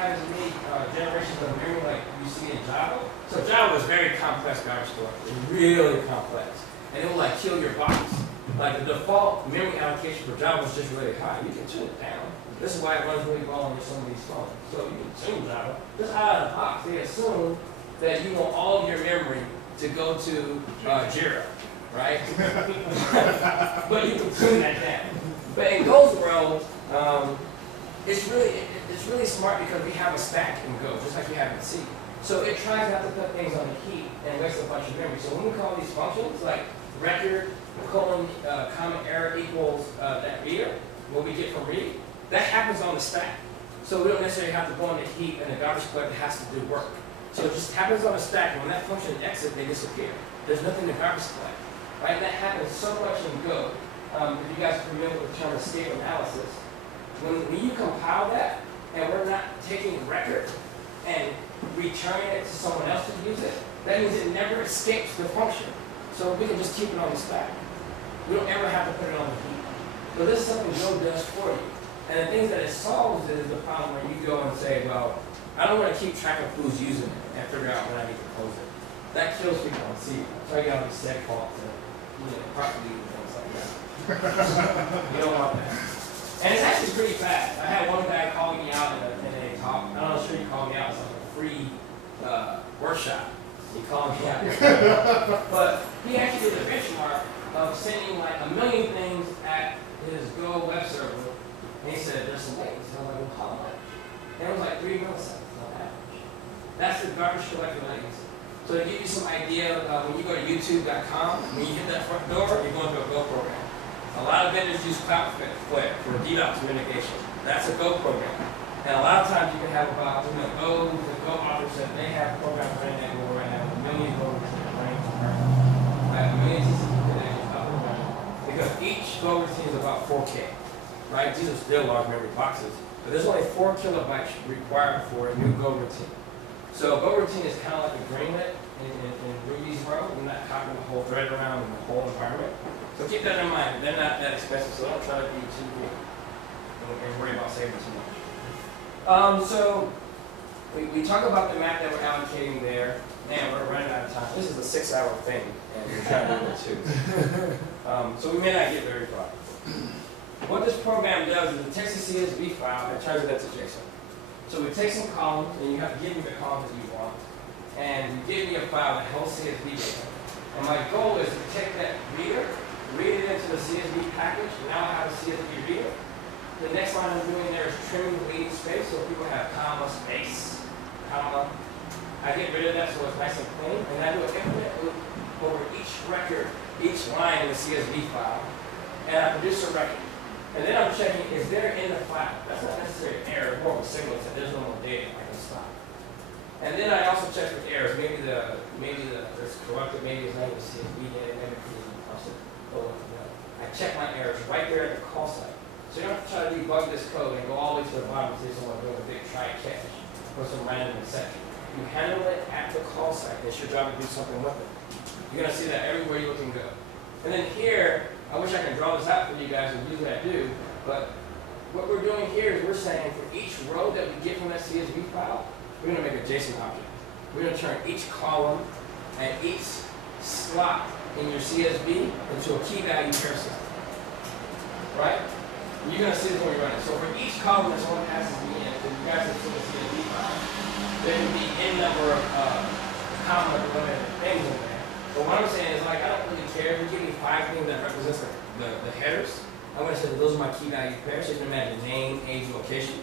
have as many generations of memory like you see in Java. So Java is very complex garbage collector, really complex. And it will like kill your box. Like the default memory allocation for Java is just really high. You can tune it down. This is why it runs really well on some of these phones. So you can tune Java. Just out of the box, they assume that you want all of your memory to go to Jira, right? But you can tune that down. But in Go's world, it's really smart because we have a stack in Go, just like we have in C. So it tries not to put things on the heap and waste a bunch of memory. So when we call these functions, like record, colon, common error equals that reader, what we get from read, that happens on the stack. So we don't necessarily have to go on the heap and the garbage collector has to do work. So it just happens on the stack, and when that function exits, they disappear. There's nothing to garbage collect, right? That happens so much in Go. If you guys are familiar with the term escape analysis, when you compile that, and we're not taking record and returning it to someone else to use it, that means it never escapes the function. So we can just keep it on the stack. We don't ever have to put it on the heap. So this is something Go does for you. And the things that it solves is the problem where you go and say, well, I don't want to keep track of who's using it and figure out when I need to close it. That kills people on C. So I get all these set calls and properly and things like that. You don't want that. And it's actually pretty fast. I had one guy calling me out in a talk. I'm not sure he called me out. It's like a free workshop. He called me out. But he actually did a benchmark of sending like 1 million things at his Go web server. And he said, there's some latency. I was like, well, how much? And it was like 3 milliseconds on average. That's the garbage collector latency. So to give you some idea, when you go to youtube.com, when you hit that front door, you're going to a Go program. A lot of vendors use Cloudflare for DDoS mitigation. That's a Go program. And a lot of times you can have about, the Go author said they have programs running that Go right now with 1 million Go routines running concurrently. Right, 1 million TCP connections up and running. Because each Go routine is about 4K. Right? These are still large memory boxes. But there's only 4 kilobytes required for a new Go routine. So a Go routine is kind of like a greenlet in Ruby's world. We're not copying the whole thread around in the whole environment. So keep that in mind. They're not that expensive, so don't try to be too big and worry about saving too much. So we talk about the map that we're allocating there. Man, we're running out of time. This is a 6-hour thing, and we're trying to do it too. So we may not get very far. What this program does is it takes a CSV file and turns it into JSON. So we take some columns, and you have to give me the columns that you want, and you give me a file that holds CSV data. And my goal is to take that reader, read it into the CSV package. Now I have a CSV reader. The next line I'm doing there is trimming the leading space, so people have comma, space, comma. I get rid of that so it's nice and clean, and I do an infinite loop over each record, each line in the CSV file, and I produce a record. And then I'm checking, is there in the file? That's not necessarily an error, more of a signal that there's no more data, I can stop. And then I also check for errors. Maybe there's corrupted, maybe it's not even CSV data, maybe it's I check my errors right there at the call site. So you don't have to try to debug this code and go all the way to the bottom and say someone doing a big try catch or some random exception. You handle it at the call site. It's your job to do something with it. You're going to see that everywhere you look and go. And then here, I wish I could draw this out for you guys, and usually I do, but what we're doing here is we're saying for each row that we get from that CSV file, we're going to make a JSON object. We're going to turn each column and each slot in your CSV into a key value pair system. Right? And you're going to see this when we run it. So for each column that someone passes me in, if you guys have seen the CSV file, there can be n number of comma things in there. But what I'm saying is, like, I don't really care if you give me 5 things that represents the headers. I'm going to say that those are my key value pairs. So you can imagine name, age, location.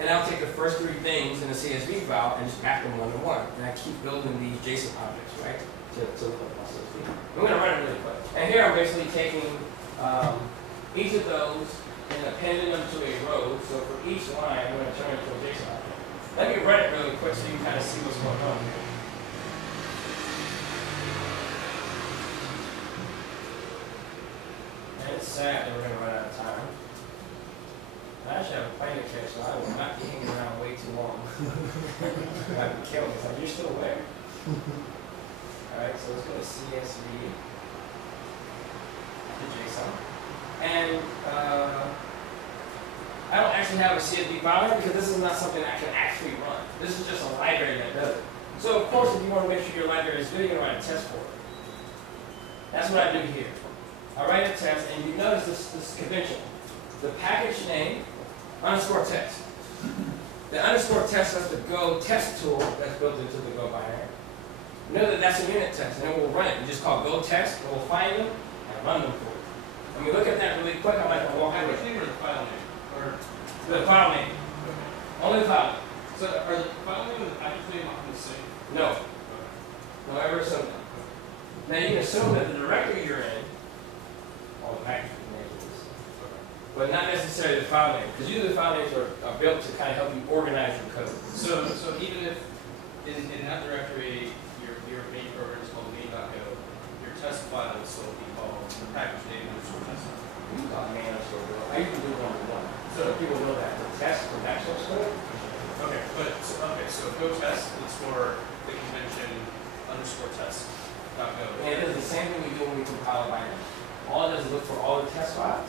And I'll take the first 3 things in the CSV file and just map them 1 to 1. And I keep building these JSON objects, right, to look at my CSV. I'm going to run it really quick. And here I'm basically taking each of those and appending them to a row. So for each line, I'm going to turn it into a JSON object. Let me run it really quick so you can kind of see what's going on here. It's sad that we're going to run out of time. I actually have a plane to catch, so I will not be hanging around way too long. That would kill me. So you're still aware? Alright, so let's go to CSV to JSON. And I don't actually have a CSV file here because this is not something I can actually run. This is just a library that does it. So So of course, if you want to make sure your library is good, you're going to write a test for it. That's what I do here. I write a test, and you notice this convention. The package name, underscore test. The underscore test is the Go test tool that's built into the Go binary. Know that that's a unit test, and then we'll run it. We just call Go test, and we'll find them and run them for you. And we look at that really quick. I'm like, walk through Package it. name or the file name? Or The file name. Only the file name. so are the file name and the package name often the same? No. Don't ever assume that. Now you can assume that the directory you're in, all the package names is, but not necessarily the file name, because usually the file names are built to kind of help you organize your code. So even if in that directory your main program is called main.go, your test file will still be called the package name underscore test. We call it man underscore go. I usually do one to one. So people know that the test from that source code. Okay, so Go test is for the convention underscore test dot go. And it does the same thing we do when we compile a binary. All it does is look for all the test files,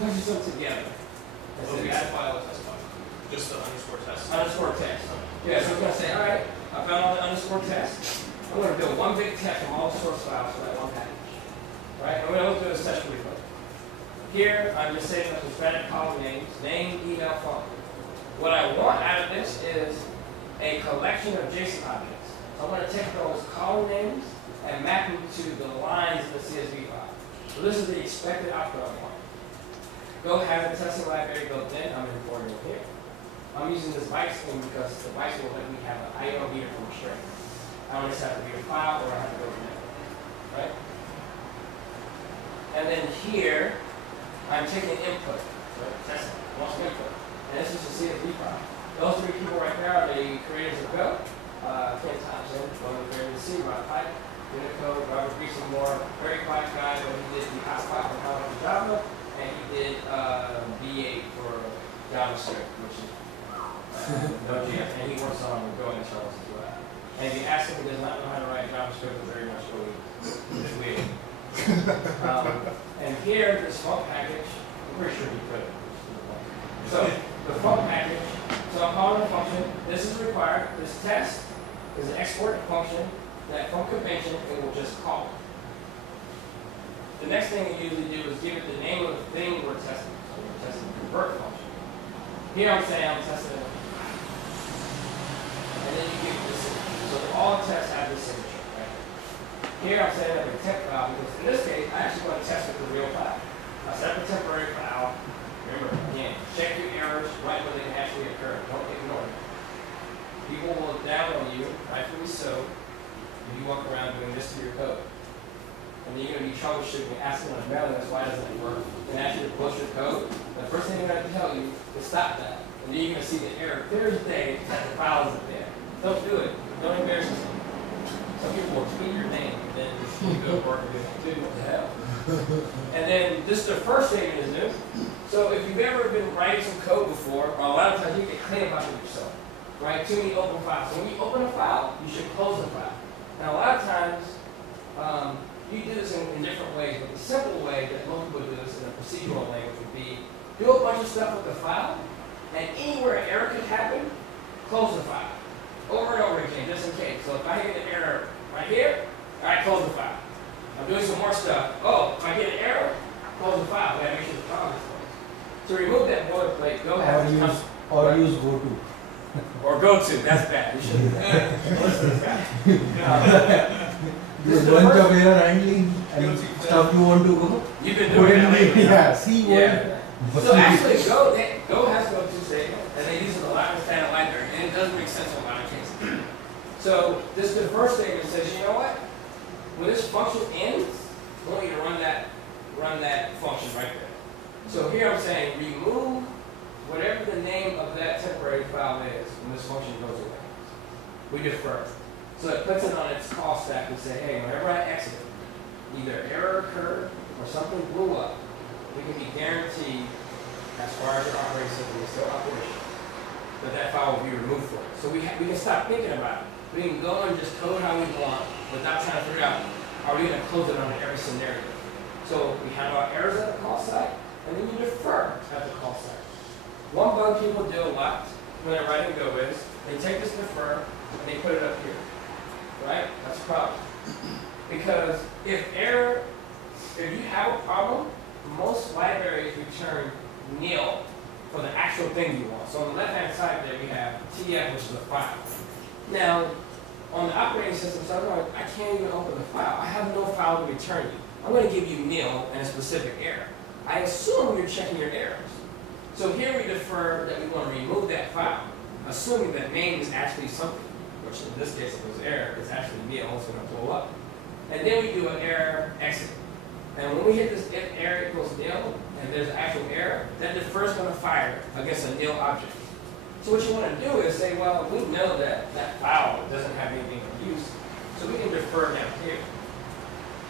pushes them together. And So says, we add file a test file. Just the underscore test. underscore test. Yeah, so we're going to say, all right, I found all the underscore tests. I'm going to build one big test from all the source files for that one package. Right? And we're going to look through this test really quick. Here, I'm just setting up some static column names, name, email, phone. What I want out of this is a collection of JSON objects. So I'm going to take those column names and map them to the lines in the CSV file. So this is the expected output I want. Go has a testing library built in. I'm importing it here. I'm using this byte string because the byte string will let me have an IO reader from a string. I don't just have to read a file or I have to go to that. Right? And then here, I'm taking input. Right? Testing. Wants input. And this is the CSV file. Those three people right there are the creators of Go. Ken Thompson, one of the creators of C, Rob Pike, Unicode, Robert Greasymore, very quiet guy, but he did the hotspot for Power for Java, and he did V8 for JavaScript, which is Node.js, and he works on Go installs as well. And if you ask him, he does not know how to write JavaScript, it's very much what it's weird. And here, this func package, I'm pretty sure he could. So, the func package, so I'm calling a function, this is required, this test is an export function that from convention it will just call it. The next thing we usually do is give it the name of the thing we're testing. So we're testing the convert function. Here I'm saying I'm testing it. And then you give it this signature. So all tests have this signature, right? Here I'm setting up a temp file because in this case I actually want to test with the real file. I set up a temporary file. Remember, again, check your errors right when they actually occur. Don't ignore them. People will down on you, rightfully so, if you walk around doing this to your code. And then you're going to be troubleshooting, asking on a mailing list, why doesn't it work? And actually push your code. The first thing they're going to tell you is stop that. And then you're going to see the error Thursday that the file isn't there. Don't do it. Don't embarrass yourself. Some people will tweet your name and then you go to work and be like, dude, what the hell? And then this is the first thing is new. So if you've ever been writing some code before, or a lot of times you get clean about it yourself. Right? Too many open files. So when you open a file, you should close the file. Now a lot of times, you do this in different ways, but the simple way that most people do this in a procedural language would be do a bunch of stuff with the file, and anywhere an error could happen, close the file. Over and over again, just in case. So if I get an error right here, all right, close the file. I'm doing some more stuff. Oh, if I get an error, close the file. We gotta make sure the file is closed. To remove that boilerplate, go ahead and use go to. Or go to, that's bad. You shouldn't do that. Listen to this guy. There's a bunch of error handling and stuff you want to go. You've been doing that lately. Yeah, see what. Yeah. So actually, Go has go to statement, and they use it a lot in the standard library, and it does make sense in a lot of cases. So this is the first statement says, you know what? When this function ends, I want you to run that function right there. So here I'm saying remove whatever the name of that temporary file is when this function goes away. We defer. So it puts it on its call stack and say, hey, whenever I exit, either error occurred or something blew up, we can be guaranteed, as far as your operating system is still operational, that file will be removed for it. So we can stop thinking about it. We can go and just code how we want without trying to figure out, are we going to close it on every scenario? So we have our errors at the call site, and then you defer at the call site. One bug people do a lot when they're writing Go is, they take this defer, and and you put it up here, right? That's a problem. Because if you have a problem, most libraries return nil for the actual thing you want. So on the left-hand side there we have TF, which is a file. Now, on the operating system side, I can't even open the file. I have no file to return you. I'm going to give you nil and a specific error. I assume you're checking your errors. So here we defer that we want to remove that file, assuming that name is actually something, which in this case it was error, it's actually nil, it's going to blow up. And then we do an error exit. And when we hit this if error equals nil, and there's an actual error, that defers going to fire against a nil object. So what you want to do is say, well, we know that that file doesn't have anything for use, so we can defer down here.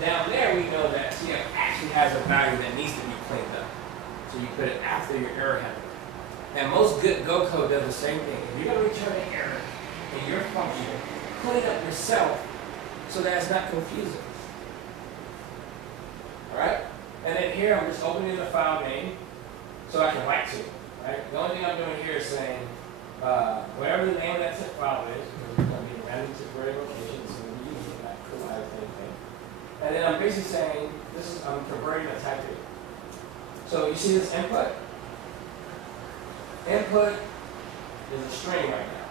Down there, we know that TF actually has a value that needs to be cleaned up. So you put it after your error handler. And most good Go code does the same thing. If you're going to return an error in your function, clean it up yourself so that it's not confusing. All right? And then here, I'm just opening the file name so I can write to it. Right? The only thing I'm doing here is saying, whatever the name of that zip file is, because it's going to be a random temporary location, so we're using that provide anything. And then I'm basically saying, I'm converting a type data. So you see this input? Input is a string right now.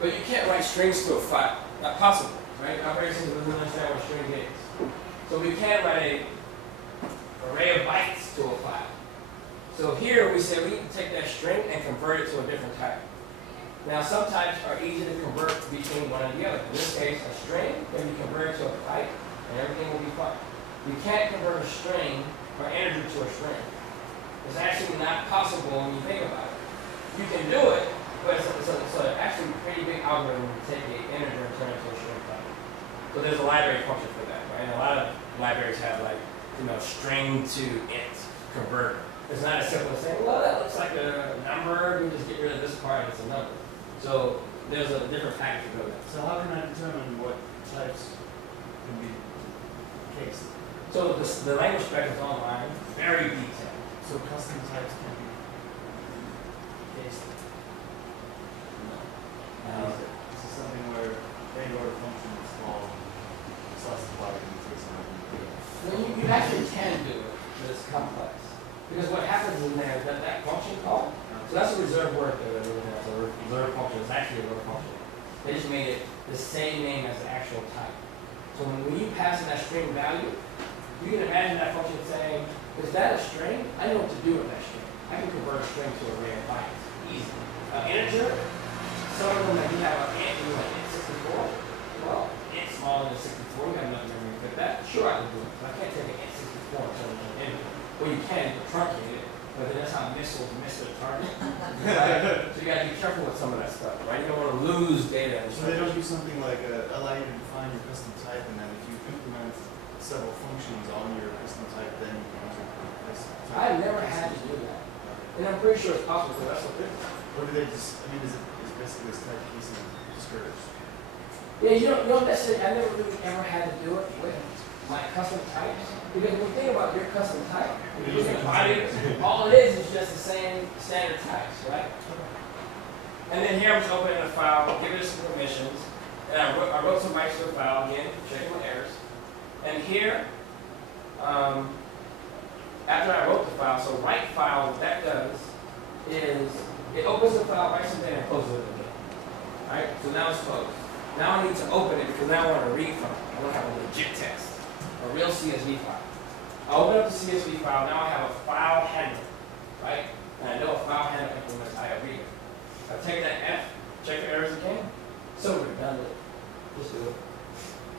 But you can't write strings to a file. Not possible, right? Operating system doesn't understand what string is. So we can't write an array of bytes to a file. So here we say we can take that string and convert it to a different type. Now some types are easy to convert between one and the other. In this case, a string can be converted to a byte and everything will be fine. You can't convert a string or integer to a string. It's actually not possible when you think about it. You can do it, but it's actually a pretty big algorithm to take an integer and turn it to a string type. So there's a library function for that, right? And a lot of libraries have string to int converter. It's not as simple as saying, well, that looks like a number, we just get rid of this part, it's a number. So there's a different package to go with. So how can I determine what types can be cased? So the language spec is online, very detailed. So custom types can be cased? No. This is something where any order function is small, specified and takes on. Well, you actually can do it, but it's complex. Because what happens in there is that function call, so that's a reserved word that everyone has, a reserved function. It's actually a reserved function. They just made it the same name as the actual type. So when you pass in that string value, you can imagine that function saying, is that a string? I know what to do with that string. I can convert a string to an array of bytes. Easy. An integer, some of them that you have an int, you have int 64. Well, int smaller than 64, you have enough memory to fit that. Sure, I can do it. I can't take an int 64 and turn it into an integer. Well, you can truncate it, but then that's how missiles miss their target. Right? So you got to be careful with some of that stuff, right? You don't want to lose data. So they don't do something like allow you to define your custom type, and then if you implement several functions on your custom type, then you can enter custom type. I've never had to do that. And I'm pretty sure it's possible, because that's what they're doing. Or do they just, I mean, is basically this type casing discouraged? Yeah, you don't necessarily, I never really ever had to do it with my custom types. Because when you think about your custom type, all it is just the same standard types, right? And then here I'm just opening a file, giving it some permissions, and I wrote some bytes to the file again, checking my errors. And here, after I wrote the file, so write file, what that does is it opens the file, writes something, and closes it again. Alright, so now it's closed. Now I need to open it because now I want to read from it. I want to have a legit text, a real CSV file. I open up the CSV file, now I have a file handler, right? And I know a file handler implements IOV. I take that F, check the errors again. So redundant. Just do it.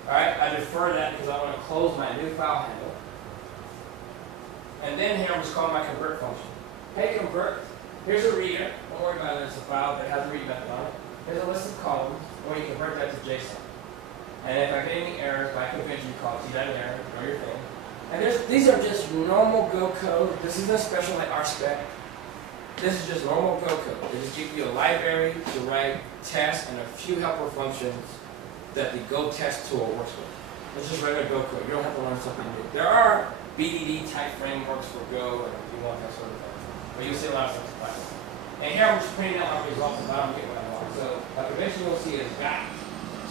Alright, I defer that because I want to close my new file handler. And then here I'm just calling my convert function. Hey convert, here's a reader. Don't worry about it, it's a file, but it has a read method on it. Here's a list of columns, or you convert that to JSON. And if I get any errors, by convention, you call it, see that error, know your thing. And these are just normal Go code. This isn't special like RSpec. This is just normal Go code. They just give you a library to write tests and a few helper functions that the Go test tool works with. It's just regular Go code. You don't have to learn something new. There are BDD type frameworks for Go and you want that sort of thing. But you'll see a lot of stuff like that. And here I'm just printing out my results at the bottom, get what I want. So So like eventually you'll see is dot.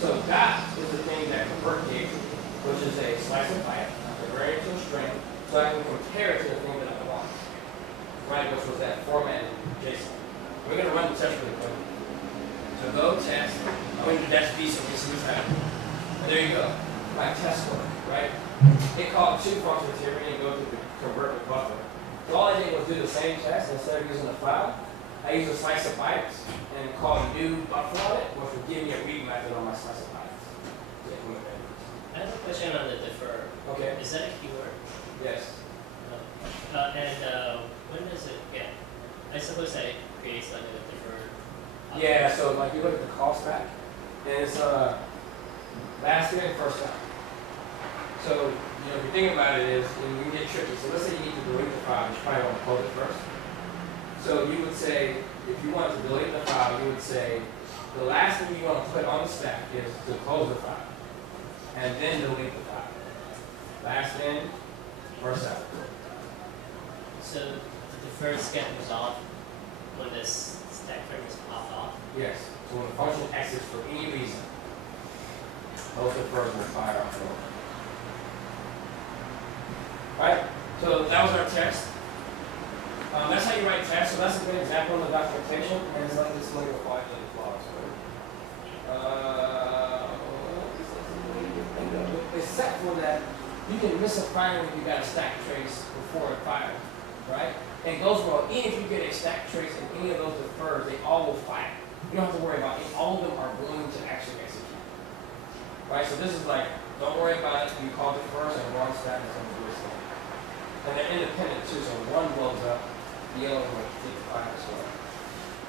So dot is the thing that convert gave, which is a slice of pipe, convert it to a string, so I can compare it to the thing that I want. Right, which was that formatted JSON. We're going to run the test really quick. So go test. I'm going to do dash B so we can see what's happening. And there you go. My test work, right? It called two functions here. We didn't go through the convert with buffer. So all I did was do the same test instead of using the file. I used a slice of bytes and called new buffer on it, which would give me a read method on my slice of bytes. I have a question on the defer. Okay. Is that a keyword? Yes. When does it get? I suppose that it creates like a deferred. Yeah, so like you look at the call stack, and it's last in, first out. So, you know, if you think about it is, and you can get tricky. So let's say you need to delete the file, you should probably want to close it first. So you would say, if you want to delete the file, you would say, the last thing you want to put on the stack is to close the file, and then delete the file. Last in, first out. So the defers get resolved when this stack frame is popped off? Yes. So when the function exits for any reason, those defers will fire off. Right? So that was our test. That's how you write tests. So that's a good example in the documentation. And it's like this layer 5 lane clause, right? Except for that, you can miss a fire when you got a stack trace before it fired, right? And it goes well, even if you get a stack trace in any of those defers, they all will fire. You don't have to worry about it. All of them are going to actually execute. Right? So this is like, don't worry about it. You call it first and one stack is going to do its thing. And they're independent too, so one blows up, the other one will take the fire as well.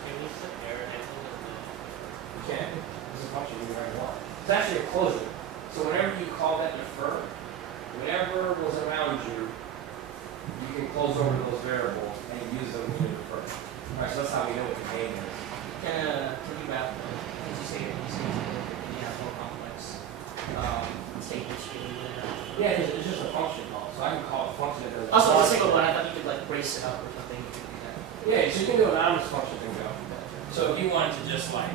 Can we put error handling in the You can. This is a function you already want. It's actually a closure. So whenever you call that defer, whatever was around you, you can close over those variables and use them in your defer. Alright, so that's how we know what the name is. Can you wrap, as you say, you have more complex statements really than that? Yeah, it's just a function call. So I can call a function that does. Also, a single one, I thought you could like brace it up or something. You could do that. Yeah, so you can do an anonymous function and go. So if you wanted to just like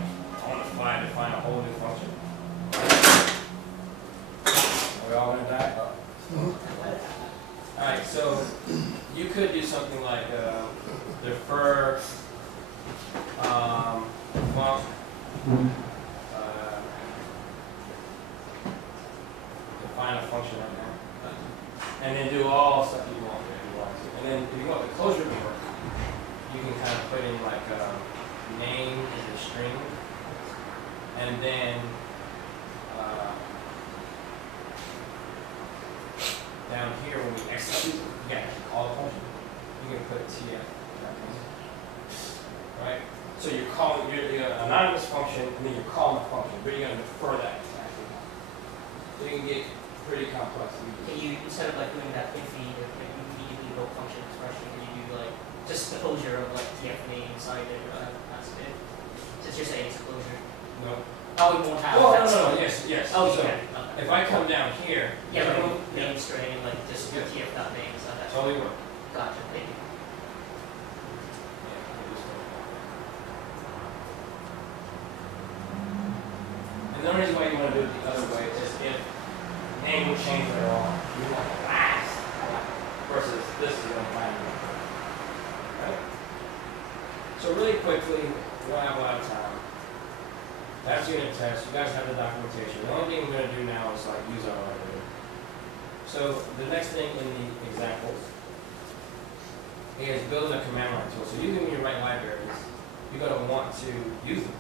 on the fly define a whole new function. Are we all gonna die? Alright, so you could do something like defer func define a function right now. And then do all stuff you want if you want to. And then if you want the closure to work, you can kind of put in like name is a string. And then down here when we execute, you can actually call a function. You can put TF. Right? So you're calling your anonymous function and then you're calling the function, but you're going to defer that exactly. So you can get pretty complex. Can you, instead of like doing that iffy, no function expression, can you do like just the closure of like TF name inside it or that's it? Since you're saying it's a closure. No. Oh, we won't have Oh, that. no, yes, yes. Oh, So okay. if I come down here, Yeah, yeah, like name string, like just Yeah. TF dot name, so that's totally work. gotcha, thank you. And the only reason why you want to do it the other way is if name will change later on. You want the last versus this is going to find you. Right? So really quickly, we don't have a lot of time. That's unit test. You guys have the documentation. The only thing we're going to do now is like use our library. So the next thing in the examples is build a command line tool. So usually when you write libraries, you're going to want to use them.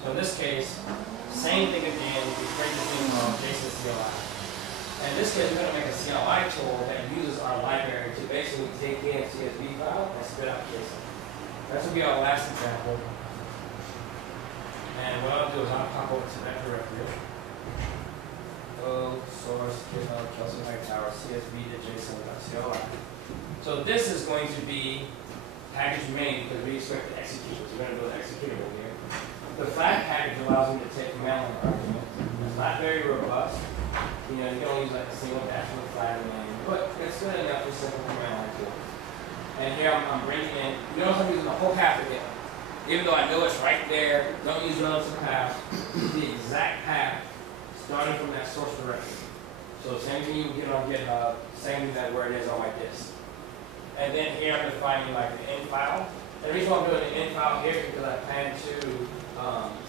So in this case, same thing again, we create this thing called JSON CLI. And in this case, we're going to make a CLI tool that uses our library to basically take in CSV file and spit out JSON. That will be our last example. And what I'll do is I'll pop over to that directory. Source, GitHub, Kelsey, Hightower, CSV to JSON.CLI. So this is going to be package main because we expect to execute. So we're going to build an executable here. The flag package allows me to take command line argument. It's not very robust. You know, you can only use like a single dash with a flag name, but it's good enough for simple command line tools. And here I'm bringing in, you notice I'm using the whole path again. even though I know it's right there, don't use relative path, use the exact path starting from that source directory. So same thing you can get on GitHub, same thing that where it is on my disk. And then here I'm defining like the end file. And the reason why I'm doing the end file here is because I plan to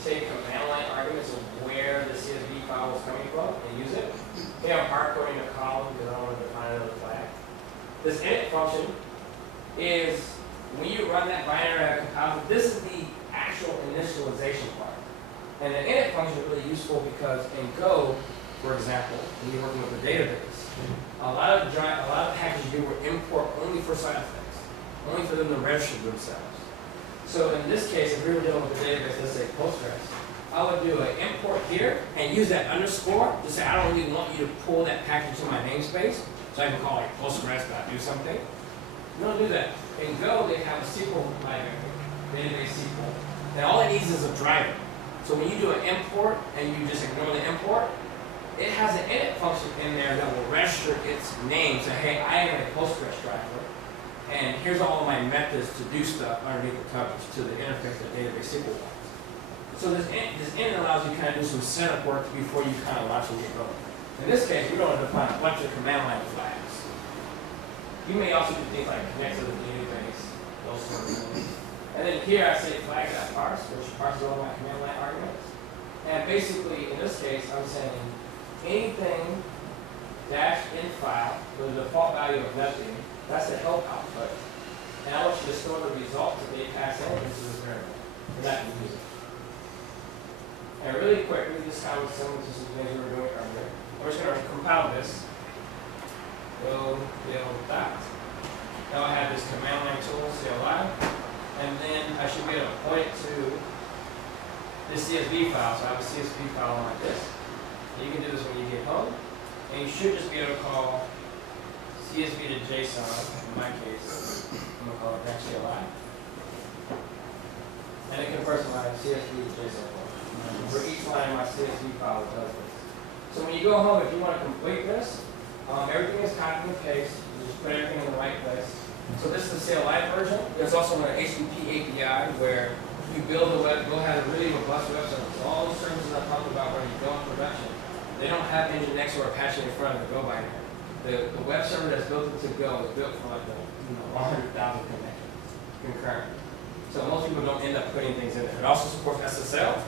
take command line arguments of where the CSV file is coming from and use it. Here I'm hard coding a column because I don't want to define another flag. This init function is when you run that binary composite, this is the actual initialization part. And the init function is really useful because in Go, for example, when you're working with a database, a lot of packages you will import only for side effects, only for them to register themselves. So in this case, if we were dealing with a database, let's say Postgres, I would do an import here and use that underscore to say I don't really want you to pull that package to my namespace, so I can call it Postgres.do something. You don't do that. In Go, they have a SQL library, database SQL, and all it needs is a driver. So when you do an import and you just ignore the import, it has an init function in there that will register its name. So hey, I am a Postgres driver, and here's all of my methods to do stuff underneath the covers to the interface that database SQL wants. So this init allows you to kind of do some setup work before you kind of launch and get going. In this case, we don't want to define a bunch of command line flags. You may also do things like connect to the database, those sort of things. And then here I say flag.parse, which parses all my command line arguments. And basically, in this case, I'm saying anything dash in file with a default value of nothing, that's the help output. And I want you to store the results that they pass in into this variable. And that can use it. And really quickly, this kind of similar to some things we were doing earlier. We're just going to compile this. Go build that. Now I have this command line tool, CLI. And then I should be able to point it to this CSV file. So I have a CSV file like this. You can do this when you get home. And you should just be able to call CSV to JSON, in my case, I'm going to call it .CLI. And it converts my CSV to JSON file. For each line in my CSV file, it does this. So when you go home, if you want to complete this, everything is copy and paste. You just put everything in the right place. So this is the CLI version. There's also an HTTP API where you build a web, Go has a really robust web service. So all the services I talked about when you go in production, they don't have Nginx or Apache in front of the Go binary. The web server that's built into Go is built for like 100,000 connections concurrently. So most people don't end up putting things in there. It also supports SSL.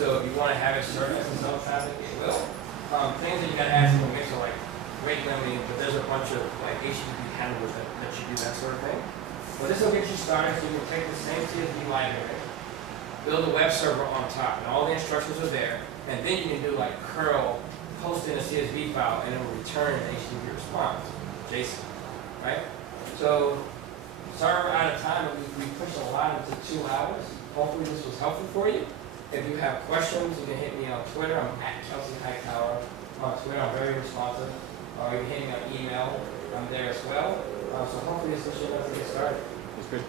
So if you want to have it serve SSL traffic, it will. Things that you got to add to the mix are like rate limiting, but there's a bunch of like HTTP handlers that you do that sort of thing. But this will get you started, so you can take the same CSV library, build a web server on top, and all the instructions are there, and then you can do like curl, post in a CSV file, and it will return an HTTP response, JSON, right? So, sorry we're out of time, but we pushed a lot into 2 hours. Hopefully this was helpful for you. If you have questions, you can hit me on Twitter. I'm at Kelsey Hightower on Twitter. I'm very responsive. Or you can hit me on email. I'm there as well. So hopefully this will show us to get started. That's good.